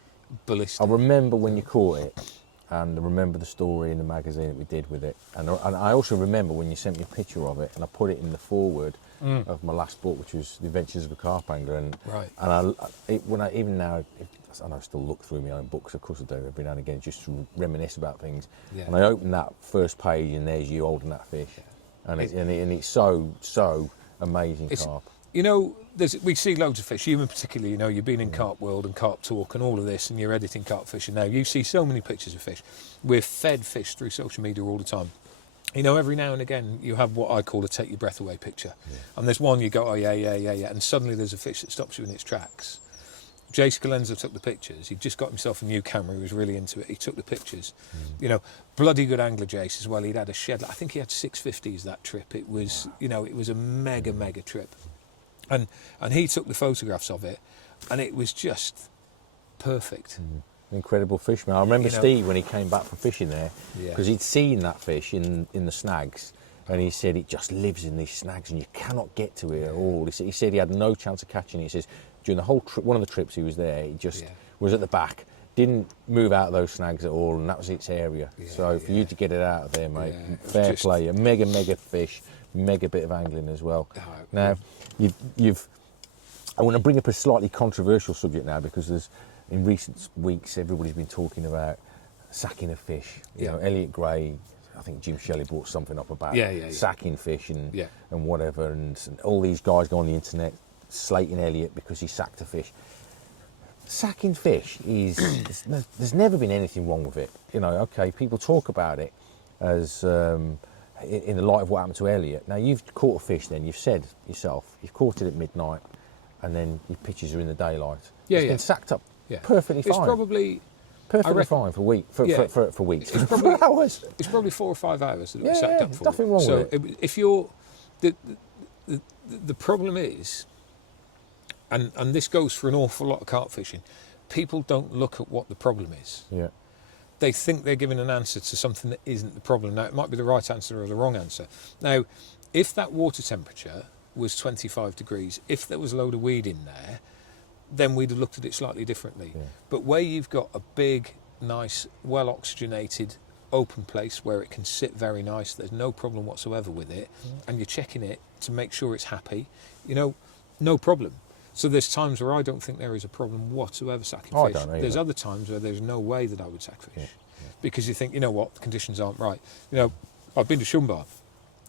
ballistic. I remember when you caught it, and I remember the story in the magazine that we did with it, and I also remember when you sent me a picture of it, and I put it in the foreword of my last book, which was The Adventures of a Carp Angler, and even now, I know I still look through my own books, of course I do, every now and again, just to reminisce about things. Yeah. And I opened that first page, and there's you holding that fish, and it's so amazing carp. You know, we see loads of fish. You in particular, you know, you've been in Carp World and Carp Talk and all of this, and you're editing carp fishing now. You see so many pictures of fish. We're fed fish through social media all the time. You know, every now and again, you have what I call a take your breath away picture. Yeah. And there's one you go, oh yeah, and suddenly there's a fish that stops you in its tracks. Jay Scalenza took the pictures. He'd just got himself a new camera. He was really into it. He took the pictures. You know, bloody good angler, Jace, as well. He'd had a shed. I think he had 650s that trip. It was, you know, it was a mega trip. And he took the photographs of it, and it was just perfect. Incredible fish, man. I remember Steve when he came back from fishing there, because he'd seen that fish in the snags, and he said it just lives in these snags and you cannot get to it at all. He said he had no chance of catching it. He says during the whole trip, one of the trips he was there, he just was at the back, didn't move out of those snags at all, and that was its area. So for you to get it out of there, mate, fair play. A mega fish, mega bit of angling as well. Now, I want to bring up a slightly controversial subject now, because there's, in recent weeks, everybody's been talking about sacking of fish. You know, Elliot Gray, I think Jim Shelley brought something up about sacking fish and whatever, and all these guys go on the internet slating Elliot because he sacked a fish. Sacking fish is, there's never been anything wrong with it. You know, okay, people talk about it as in the light of what happened to Elliot. Now, you've caught a fish then, you've said yourself, you've caught it at midnight, and then your pitches are in the daylight. It's been sacked up perfectly fine. It's probably... Perfectly fine for weeks. For weeks. It's probably, for hours. It's probably 4 or 5 hours that it was sacked up for. Nothing wrong with it. So if you're... The problem is, and this goes for an awful lot of carp fishing, people don't look at what the problem is. Yeah. They think they're giving an answer to something that isn't the problem. Now, it might be the right answer or the wrong answer. Now, if that water temperature was 25 degrees, if there was a load of weed in there, then we'd have looked at it slightly differently. Yeah. But where you've got a big, nice, well-oxygenated, open place where it can sit very nice, there's no problem whatsoever with it, and you're checking it to make sure it's happy, you know, no problem. So there's times where I don't think there is a problem whatsoever sacking fish. I don't either. There's other times where there's no way that I would sack fish. Because you think, you know what, the conditions aren't right. You know, I've been to Shumbar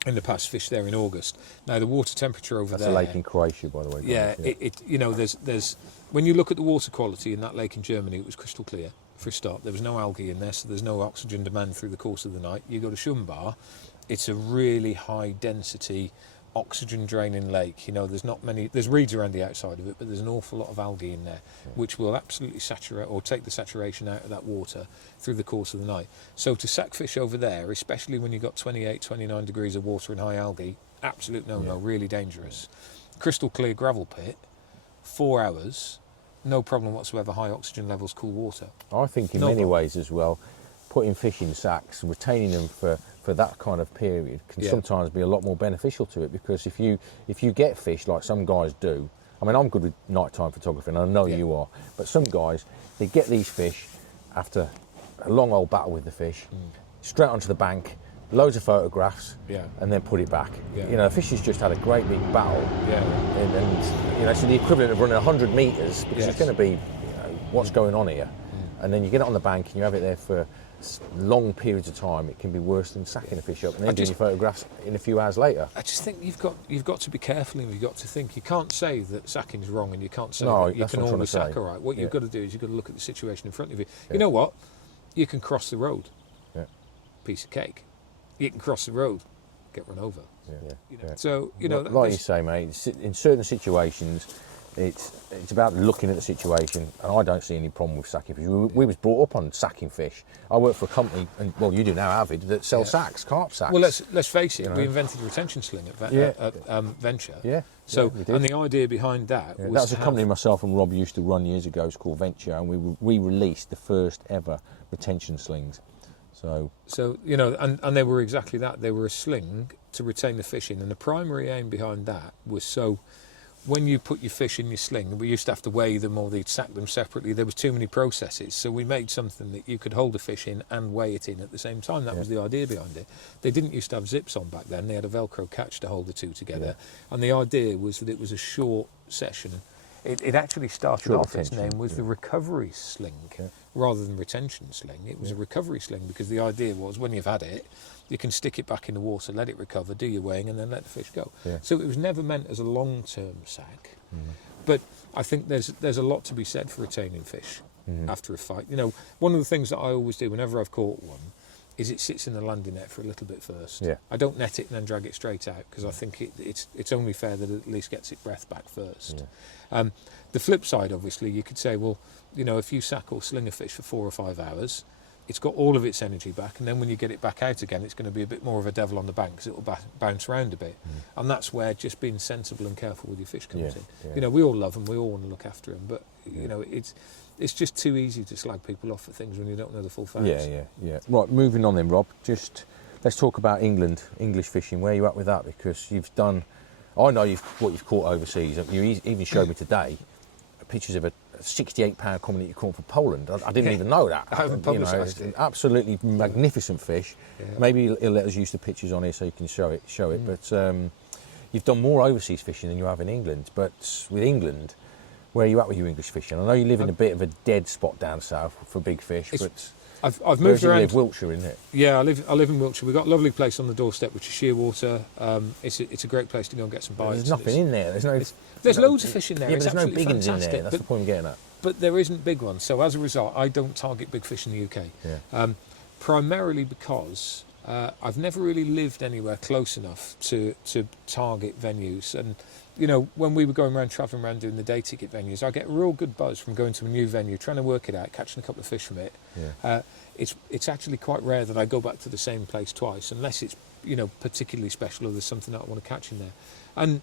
in the past, fished there in August. Now the water temperature over there... That's a lake in Croatia, by the way. Yeah, you know, there's when you look at the water quality in that lake in Germany, it was crystal clear for a start. There was no algae in there, so there's no oxygen demand through the course of the night. You go to Shumbar, it's a really high density oxygen draining lake. You know, there's reeds around the outside of it, but there's an awful lot of algae in there, which will absolutely saturate or take the saturation out of that water through the course of the night. So to sack fish over there, especially when you've got 28, 29 degrees of water and high algae, absolute no-no, really dangerous. Crystal clear gravel pit, 4 hours, no problem whatsoever, high oxygen levels, cool water. I think in many ways as well, putting fish in sacks and retaining them for that kind of period can sometimes be a lot more beneficial to it, because if you get fish like some guys do, I mean, I'm good with nighttime photography and I know you are, but some guys, they get these fish after a long old battle with the fish, straight onto the bank, loads of photographs, and then put it back. You know, the fish has just had a great big battle, and you know, so the equivalent of running 100 metres, because it's going to be, you know, what's going on here, and then you get it on the bank and you have it there for long periods of time, it can be worse than sacking a fish up and then doing your photographs in a few hours later. I just think you've got to be careful, and you've got to think. You can't say that sacking's wrong, and you can't say that you can always sack all right. What you've got to do is you've got to look at the situation in front of you. You know what? You can cross the road. Yeah. Piece of cake. You can cross the road, get run over. So, like you say, mate, in certain situations, it's about looking at the situation, and I don't see any problem with sacking fish. We was brought up on sacking fish. I work for a company, and well, you do now, Avid, that sells sacks, carp sacks. Well, let's face it, we invented the retention sling at Venture. Yeah. So, and the idea behind that was... That was a company myself and Rob used to run years ago. It's called Venture, and we released the first ever retention slings. So and they were exactly that. They were a sling to retain the fish in, and the primary aim behind that was so when you put your fish in your sling, we used to have to weigh them or they'd sack them separately. There was too many processes, so we made something that you could hold a fish in and weigh it in at the same time. That was the idea behind it. They didn't used to have zips on back then. They had a Velcro catch to hold the two together, and the idea was that it was a short session. It actually started off, its name was the recovery sling rather than retention sling. It was a recovery sling because the idea was when you've had it, you can stick it back in the water, let it recover, do your weighing, and then let the fish go. So it was never meant as a long-term sack. But I think there's a lot to be said for retaining fish after a fight. One of the things that I always do whenever I've caught one is it sits in the landing net for a little bit first. I don't net it and then drag it straight out because I think it's only fair that it at least gets its breath back first. The flip side, obviously, you could say, well, if you sack or sling a fish for 4 or 5 hours, it's got all of its energy back, and then when you get it back out again, it's going to be a bit more of a devil on the bank because it will bounce around a bit. And that's where just being sensible and careful with your fish comes in. We all love them, we all want to look after them, but it's just too easy to slag people off for things when you don't know the full facts. Right, moving on then, Rob. Just let's talk about England, English fishing. Where are you at with that? Because you've done, I know what you've caught overseas. You even showed me today pictures of a 68-pound common that you caught for Poland. I didn't even know that. I haven't publicised it. Absolutely magnificent fish. Maybe he'll let us use the pictures on here so you can show it. But you've done more overseas fishing than you have in England. But with England, where are you at with your English fishing? I know you live in a bit of a dead spot down south for big fish, but I've moved around. You live? Wiltshire, isn't it? Yeah, I live in Wiltshire. We've got a lovely place on the doorstep, which is Shearwater. It's a great place to go and get some bites. There's nothing in there. There's loads of fish in there. Yeah, but there's no big ones in there. That's but, the point I'm getting at. But there isn't big ones. So as a result, I don't target big fish in the UK. Primarily because I've never really lived anywhere close enough to target venues. And when we were going around, travelling around doing the day ticket venues, I get a real good buzz from going to a new venue, trying to work it out, catching a couple of fish from it. It's actually quite rare that I go back to the same place twice, unless it's particularly special or there's something that I want to catch in there. And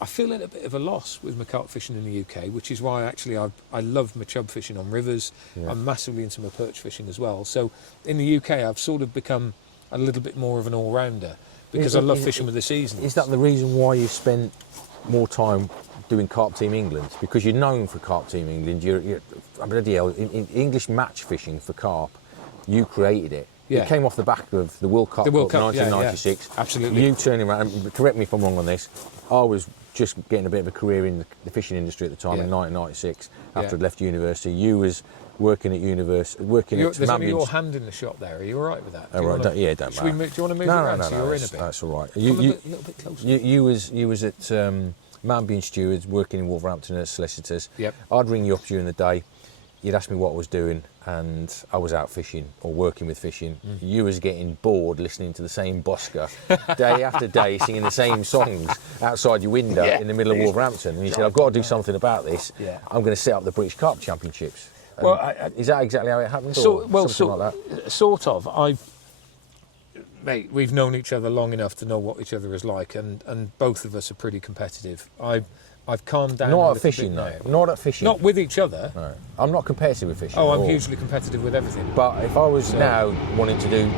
I feel at a bit of a loss with my carp fishing in the UK, which is why actually I love my chub fishing on rivers. I'm massively into my perch fishing as well. So in the UK, I've sort of become a little bit more of an all-rounder because I love fishing with the seasons. Is that the reason why you spent more time doing Carp-Team England? Because you're known for Carp-Team England. You're bloody hell, in English match fishing for carp, you created it. It came off the back of the World Cup, 1996. Absolutely. You turning around, and correct me if I'm wrong on this, I was just getting a bit of a career in the fishing industry at the time in 1996 after I'd left university. You was working at university, There's only your hand in the shop there. Are you all right with that? Don't matter. Do you want to move around so you're in a bit? That's all right. A little bit closer. You was at Manby and Stewards working in Wolverhampton as solicitors. I'd ring you up during the day. You'd ask me what I was doing, and I was out fishing or working with fishing. You was getting bored listening to the same busker day after day, singing the same songs outside your window in the middle of Wolverhampton. And you said, I've got to do something about this. I'm going to set up the British Carp Championships. Well, is that exactly how it happened? Something like that? Sort of. Mate, we've known each other long enough to know what each other is like, and both of us are pretty competitive. I've calmed down. Not at fishing, though. Not at fishing. Not with each other. No. I'm not competitive with fishing. Oh, I'm hugely competitive with everything. But if I was now wanting to do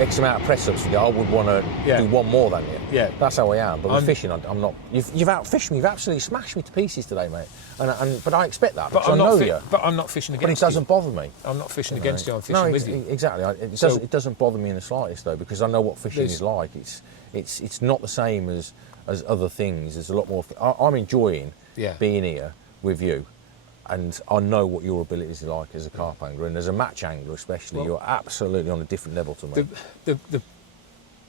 X amount of press ups, I would want to do one more than you. Yeah. That's how I am. But with fishing, I'm not. You've outfished me. You've absolutely smashed me to pieces today, mate. But I expect that. But I know you. But I'm not fishing against you. But it doesn't bother me. I'm not fishing against you. I'm fishing with you. Exactly. It doesn't bother me in the slightest, though, because I know what fishing is like. It's not the same as other things. There's a lot more. I'm enjoying being here with you, And I know what your abilities are like as a carp angler, and as a match angler especially, Well, you're absolutely on a different level to me.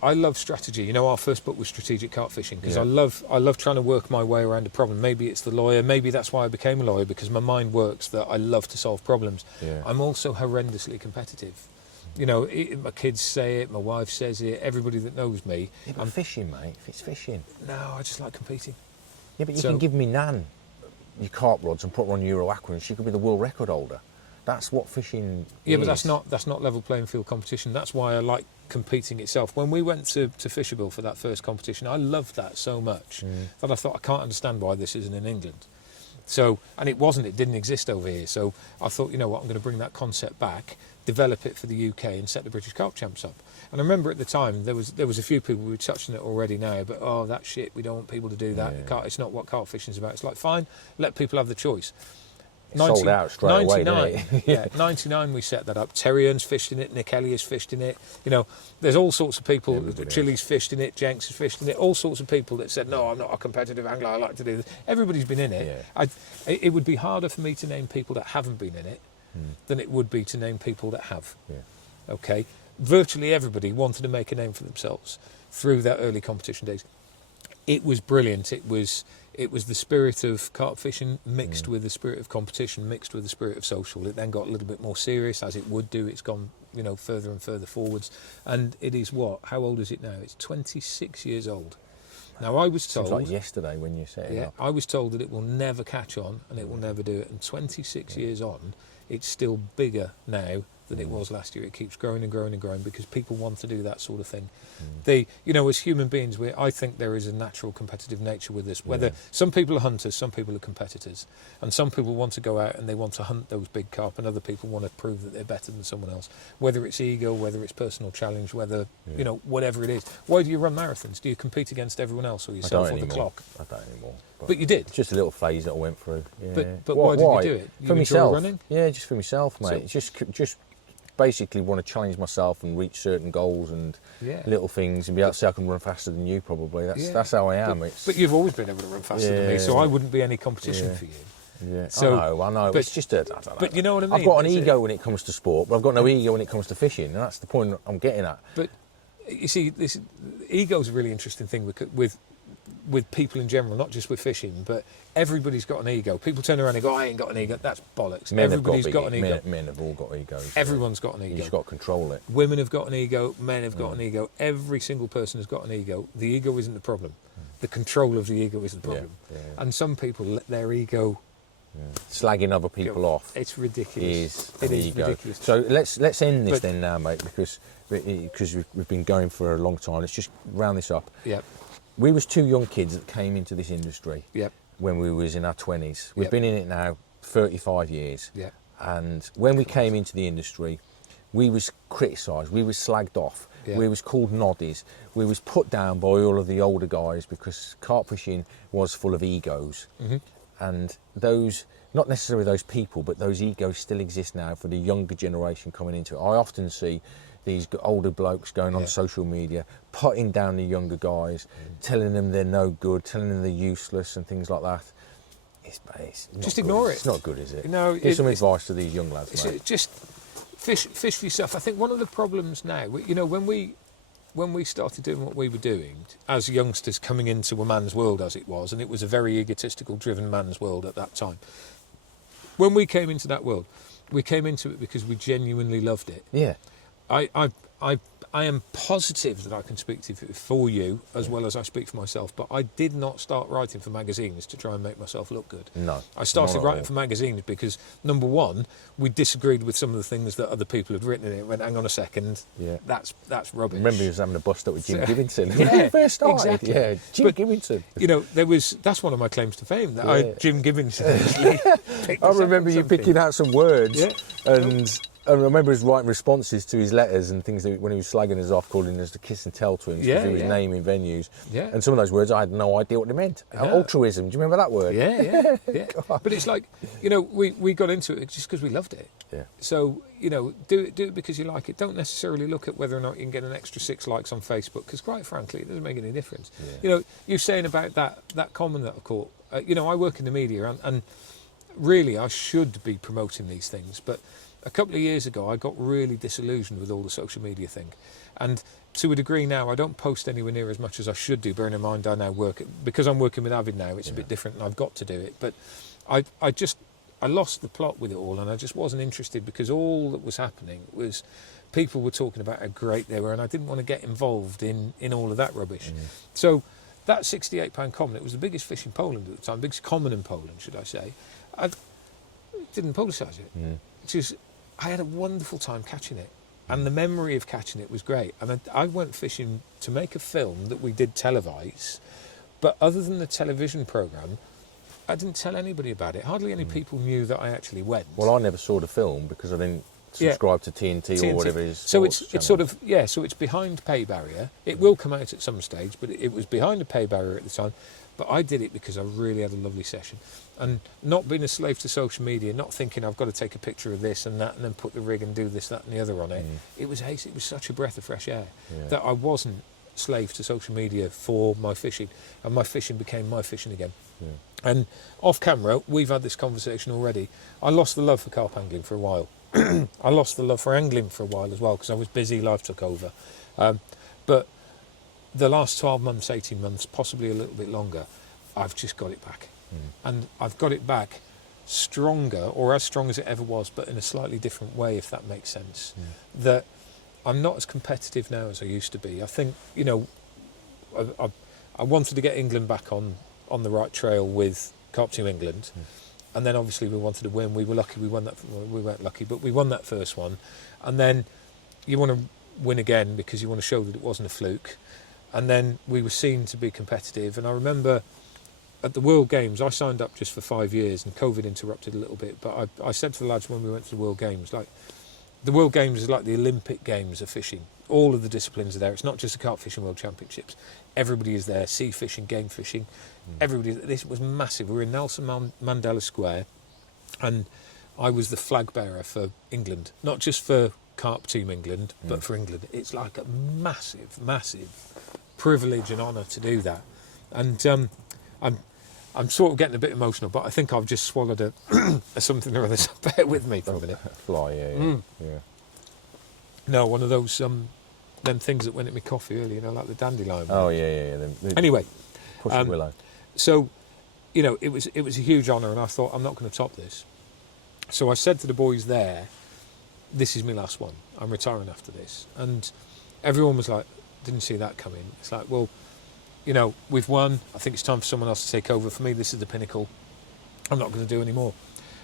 I love strategy. You know, our first book was Strategic Carp Fishing, because Yeah. I love trying to work my way around a problem. Maybe it's the lawyer, maybe that's why I became a lawyer, because my mind works that I love to solve problems. Yeah. I'm also horrendously competitive. You know, my kids say it, my wife says it, everybody that knows me. Yeah, but fishing, mate, if it's fishing. No, I just like competing. Yeah, but you So- can give me Nan your carp rods and put her on Euro Aqua and she could be the world record holder. That's what fishing Yeah, is. but that's not level playing field competition. That's why I like competing itself. When we went to Fisherville for that first competition, I loved that so much that I thought, I can't understand why this isn't in England. So, and it didn't exist over here. So I thought, you know what, I'm going to bring that concept back, develop it for the UK and set the British Carp Champs up. And I remember at the time there was a few people who were touching it already now, but oh, that shit, we don't want people to do that. Yeah. It's not what carp fishing is about. It's like, fine, let people have the choice. It sold out straight away, didn't it? Yeah, 99 we set that up. Terry Earns fished in it, Nick Elliott's fished in it. You know, there's all sorts of people. Everybody Chili's fished in it, Jenks has fished in it. All sorts of people that said, no, I'm not a competitive angler, I like to do this. Everybody's been in it. Yeah. It would be harder for me to name people that haven't been in it than it would be to name people that have. Yeah. Okay? Virtually everybody wanted to make a name for themselves through that early competition days. It was brilliant. It was the spirit of carp fishing mixed with the spirit of competition, mixed with the spirit of social. It then got a little bit more serious, as it would do. It's gone, you know, further and further forwards. And it is what? How old is it now? It's 26 years old. Now, I was told... Seems like yesterday when you set it up. I was told that it will never catch on and it will never do it. And 26 years on, it's still bigger now than it was last year. It keeps growing and growing and growing because people want to do that sort of thing. You know, as human beings, I think there is a natural competitive nature with this. Whether some people are hunters, some people are competitors, and some people want to go out and they want to hunt those big carp, and other people want to prove that they're better than someone else. Whether it's ego, whether it's personal challenge, whether you know, whatever it is. Why do you run marathons? Do you compete against everyone else or yourself or the clock? I don't anymore. But you did. It's just a little phase that I went through. Yeah. But why did you do it? You for enjoy myself. running? Yeah, just for myself, mate. Just basically want to challenge myself and reach certain goals and little things and be able to say I can run faster than you. Probably that's how I am. But you've always been able to run faster than me, so I wouldn't be any competition for you. Yeah, So, I know. but- It's just I don't know. But you know what I mean? I've got an Is it- ego when it comes to sport, but I've got no ego when it comes to fishing, and that's the point I'm getting at. But you see, ego is a really interesting thing with people in general, not just with fishing, but everybody's got an ego. People turn around and go, I ain't got an ego. That's bollocks. Everybody's got an ego. Men have all got egos. Everyone's got an You ego. just got to control it. Women have got an ego. Men have got an ego. Every single person has got an ego. The ego isn't the problem. The control of the ego is the problem. Yeah. And some people let their ego... Slagging other people off It's ridiculous. is an It is ego. ridiculous. So let's end this But- then now, mate, because we've been going for a long time. Let's just round this up. Yep. We was two young kids that came into this industry Yep. when we was in our 20s. We've Yep. been in it now 35 years. Yep. And when we came into the industry, we was criticised, we was slagged off, Yeah. we was called noddies, we was put down by all of the older guys because carp fishing was full of egos. Mm-hmm. And those, not necessarily those people, but those egos still exist now for the younger generation coming into it. I often see these older blokes going on social media, putting down the younger guys, telling them they're no good, telling them they're useless and things like that. It's not Just good. ignore it. It's not good, is it? No, Give some advice to these young lads, mate. Just fish for yourself. I think one of the problems now, you know, when we started doing what we were doing as youngsters coming into a man's world as it was, and it was a very egotistical driven man's world at that time. When we came into that world, we came into it because we genuinely loved it. Yeah. I am positive that I can speak for you as well as I speak for myself, but I did not start writing for magazines to try and make myself look good. No. I started not at writing all. for magazines because, number one, we disagreed with some of the things that other people had written in it. Went, hang on a second, Yeah. that's rubbish. Remember he was having a bust up with Jim So- Gibbington Yeah, when he first started. exactly. Yeah, Jim But- Gibbington. You know, that's one of my claims to fame, that Yeah. Jim Gibbons actually picked I us up remember on you something. picking out some words, Yeah. and I remember his writing responses to his letters and things that when he was slagging us off, calling us the kiss and tell twins because Yeah, he was yeah. naming venues. Yeah. And some of those words I had no idea what they meant. Yeah. Altruism, do you remember that word? Yeah. But it's like, you know, we got into it just because we loved it. Yeah. So, you know, do it because you like it. Don't necessarily look at whether or not you can get an extra 6 likes on Facebook, because quite frankly, it doesn't make any difference. Yeah. You know, you're saying about that comment that I caught. You know, I work in the media, and really I should be promoting these things, but a couple of years ago I got really disillusioned with all the social media thing, and to a degree now I don't post anywhere near as much as I should do, bearing in mind I now because I'm working with Avid now, it's a bit different and I've got to do it, but I lost the plot with it all, and I just wasn't interested, because all that was happening was people were talking about how great they were, and I didn't want to get involved in all of that rubbish. So that £68 common, it was the biggest fish in Poland at the time, biggest common in Poland, should I say. I didn't publicise it. I had a wonderful time catching it, and the memory of catching it was great. And I went fishing to make a film that we did televise, but other than the television programme, I didn't tell anybody about it. Hardly any people knew that I actually went. Well, I never saw the film because I didn't subscribe to TNT or whatever it is. So it's sort of, so it's behind pay barrier. It will come out at some stage, but it was behind a pay barrier at the time. But I did it because I really had a lovely session. And not being a slave to social media, not thinking I've got to take a picture of this and that and then put the rig and do this, that and the other on it. It was ace. It was such a breath of fresh air that I wasn't slave to social media for my fishing. And my fishing became my fishing again. And off camera, we've had this conversation already. I lost the love for carp angling for a while. I lost the love for angling for a while as well, because I was busy, life took over. But the last 12 months, 18 months, possibly a little bit longer, I've just got it back. And I've got it back stronger, or as strong as it ever was, but in a slightly different way, if that makes sense. That I'm not as competitive now as I used to be. I think, I wanted to get England back on the right trail with Carp-Team England, and then obviously we wanted to win. We were lucky we won that. Well, we weren't lucky, but we won that first one, and then you want to win again because you want to show that it wasn't a fluke. And then we were seen to be competitive, and I remember at the World Games I signed up just for 5 years, and COVID interrupted a little bit, but I said to the lads when we went to the World Games, like, the World Games is like the Olympic Games of fishing. All of the disciplines are there. It's not just the Carp Fishing World Championships. Everybody is there. Sea fishing, game fishing. Everybody. This was massive. We were in Nelson Mandela Square, and I was the flag bearer for England. Not just for Carp-Team England, but for England. It's like a massive, massive privilege and honour to do that. And I'm sort of getting a bit emotional, but I think I've just swallowed a something or other. So bear with me for a minute. Fly, yeah. No, one of those them things that went at me coffee earlier, like the dandelion. Oh yeah. Anyway, pussy willow. So, it was a huge honour, and I thought, I'm not going to top this. So I said to the boys there, this is my last one. I'm retiring after this. And everyone was like, didn't see that coming. It's like, well, we've won. I think it's time for someone else to take over. For me, this is the pinnacle. I'm not going to do any more.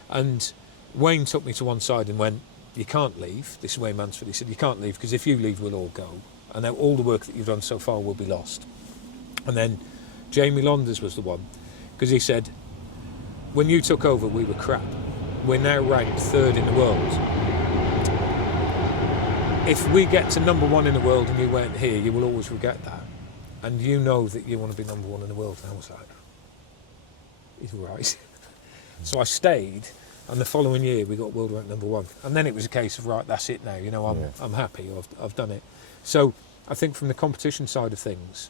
And Wayne took me to one side and went, you can't leave. This is Wayne Mansford. He said, you can't leave, because if you leave, we'll all go. And now all the work that you've done so far will be lost. And then Jamie Londers was the one, because he said, when you took over, we were crap. We're now ranked 3rd in the world. If we get to number 1 in the world and you weren't here, you will always regret that. And you know that you want to be number 1 in the world. And I was like, he's right. So I stayed, and the following year we got world ranked number 1. And then it was a case of, right, that's it now. I'm happy. I've done it. So I think from the competition side of things,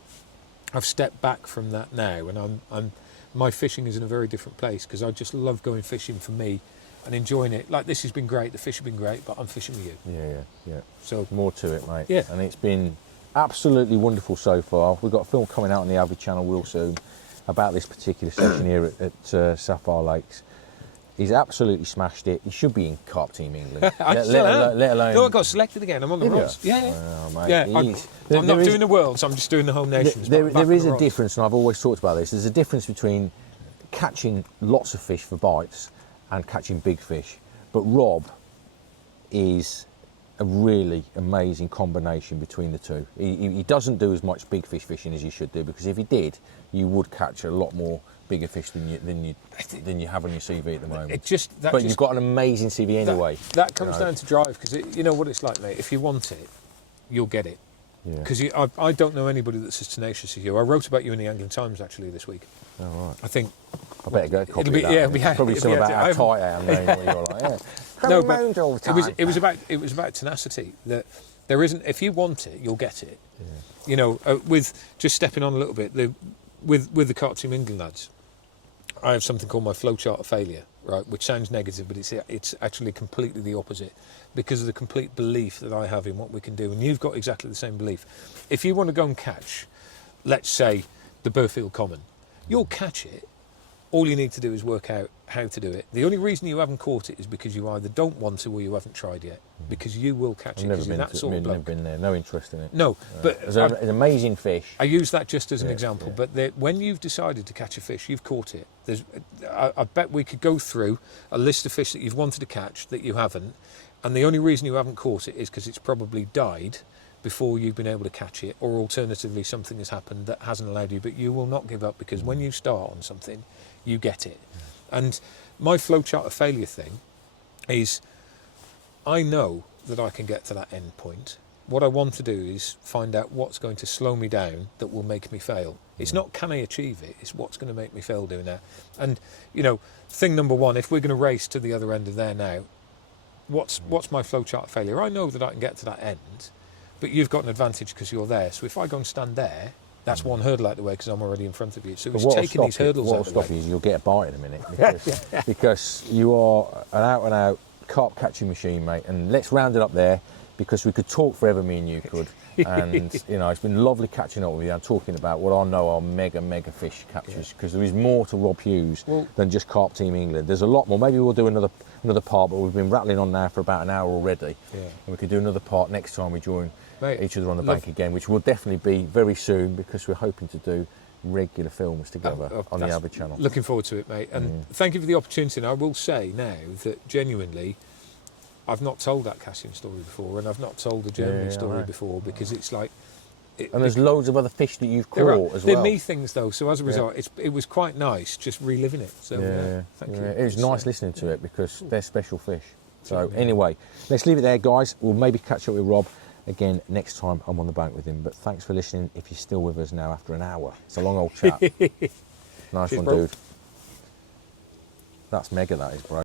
I've stepped back from that now, and my fishing is in a very different place, because I just love going fishing for me and enjoying it. Like, this has been great, the fish have been great, but I'm fishing with you. Yeah. So more to it, mate. Yeah. And it's been absolutely wonderful so far. We've got a film coming out on the Avid channel real soon about this particular session here at Sapphire Lakes. He's absolutely smashed it. He should be in Carp-Team England. Let alone. No, I got selected again. I'm on the rolls. Yeah. Oh, mate. Yeah. I'm not doing the Worlds. I'm just doing the Home Nations. There is a difference, and I've always talked about this. There's a difference between catching lots of fish for bites and catching big fish. But Rob is a really amazing combination between the two. He doesn't do as much big fish fishing as he should do, because if he did, you would catch a lot more bigger fish than you have on your CV at the moment. You've got an amazing CV anyway. That comes down to drive, because you know what it's like, mate. If you want it, you'll get it. Because I don't know anybody that's as tenacious as you. I wrote about you in the Angling Times actually this week. Oh, right. I think I better go copy that. Probably some about how tight I am. You're like, no, but all the time. It was about tenacity. That there isn't. If you want it, you'll get it. Yeah. With just stepping on a little bit, with the Carp-Team England lads, I have something called my flowchart of failure, right, which sounds negative, but it's actually completely the opposite, because of the complete belief that I have in what we can do, and you've got exactly the same belief. If you want to go and catch, let's say, the Burfield Common, you'll catch it. All you need to do is work out how to do it. The only reason you haven't caught it is because you either don't want to or you haven't tried yet. Because you will catch it. I've never Never been there. No interest in it. No, but it's an amazing fish. I use that just as an example. But when you've decided to catch a fish, you've caught it. I bet we could go through a list of fish that you've wanted to catch that you haven't, and the only reason you haven't caught it is because it's probably died before you've been able to catch it, or alternatively something has happened that hasn't allowed you. But you will not give up, because when you start on something, you get it. And my flowchart of failure thing is, I know that I can get to that end point. What I want to do is find out what's going to slow me down that will make me fail. It's not can I achieve it, it's what's going to make me fail doing that. And, you know, thing number one, if we're going to race to the other end of there now, what's my flowchart of failure? I know that I can get to that end, but you've got an advantage because you're there. So if I go and stand there, that's one hurdle out the way because I'm already in front of you. So it's taking these hurdles out of the way. What will stop you is you'll get a bite in a minute, because you are an out-and-out carp catching machine, mate. And let's round it up there, because we could talk forever, me and you could. And you know, it's been lovely catching up with you and talking about what I know are mega fish captures, because there is more to Rob Hughes than just Carp-Team England. There's a lot more. Maybe we'll do another part, but we've been rattling on now for about an hour already. And we could do another part next time we join each other on the bank again, which will definitely be very soon, because we're hoping to do regular films together on the Avid channel. Looking forward to it, mate. And thank you for the opportunity. And I will say now that genuinely, I've not told that Cassien story before, and I've not told the Germany story before, because it's like... And there's loads of other fish that you've caught as well. They're me things, though, so as a result, it was quite nice just reliving it. So thank you. It was nice listening to it, because they're special fish. So anyway, let's leave it there, guys. We'll maybe catch up with Rob again next time I'm on the bank with him. But thanks for listening, if you're still with us now after an hour. It's a long old chat. Nice one, dude. That's mega, that is, bro.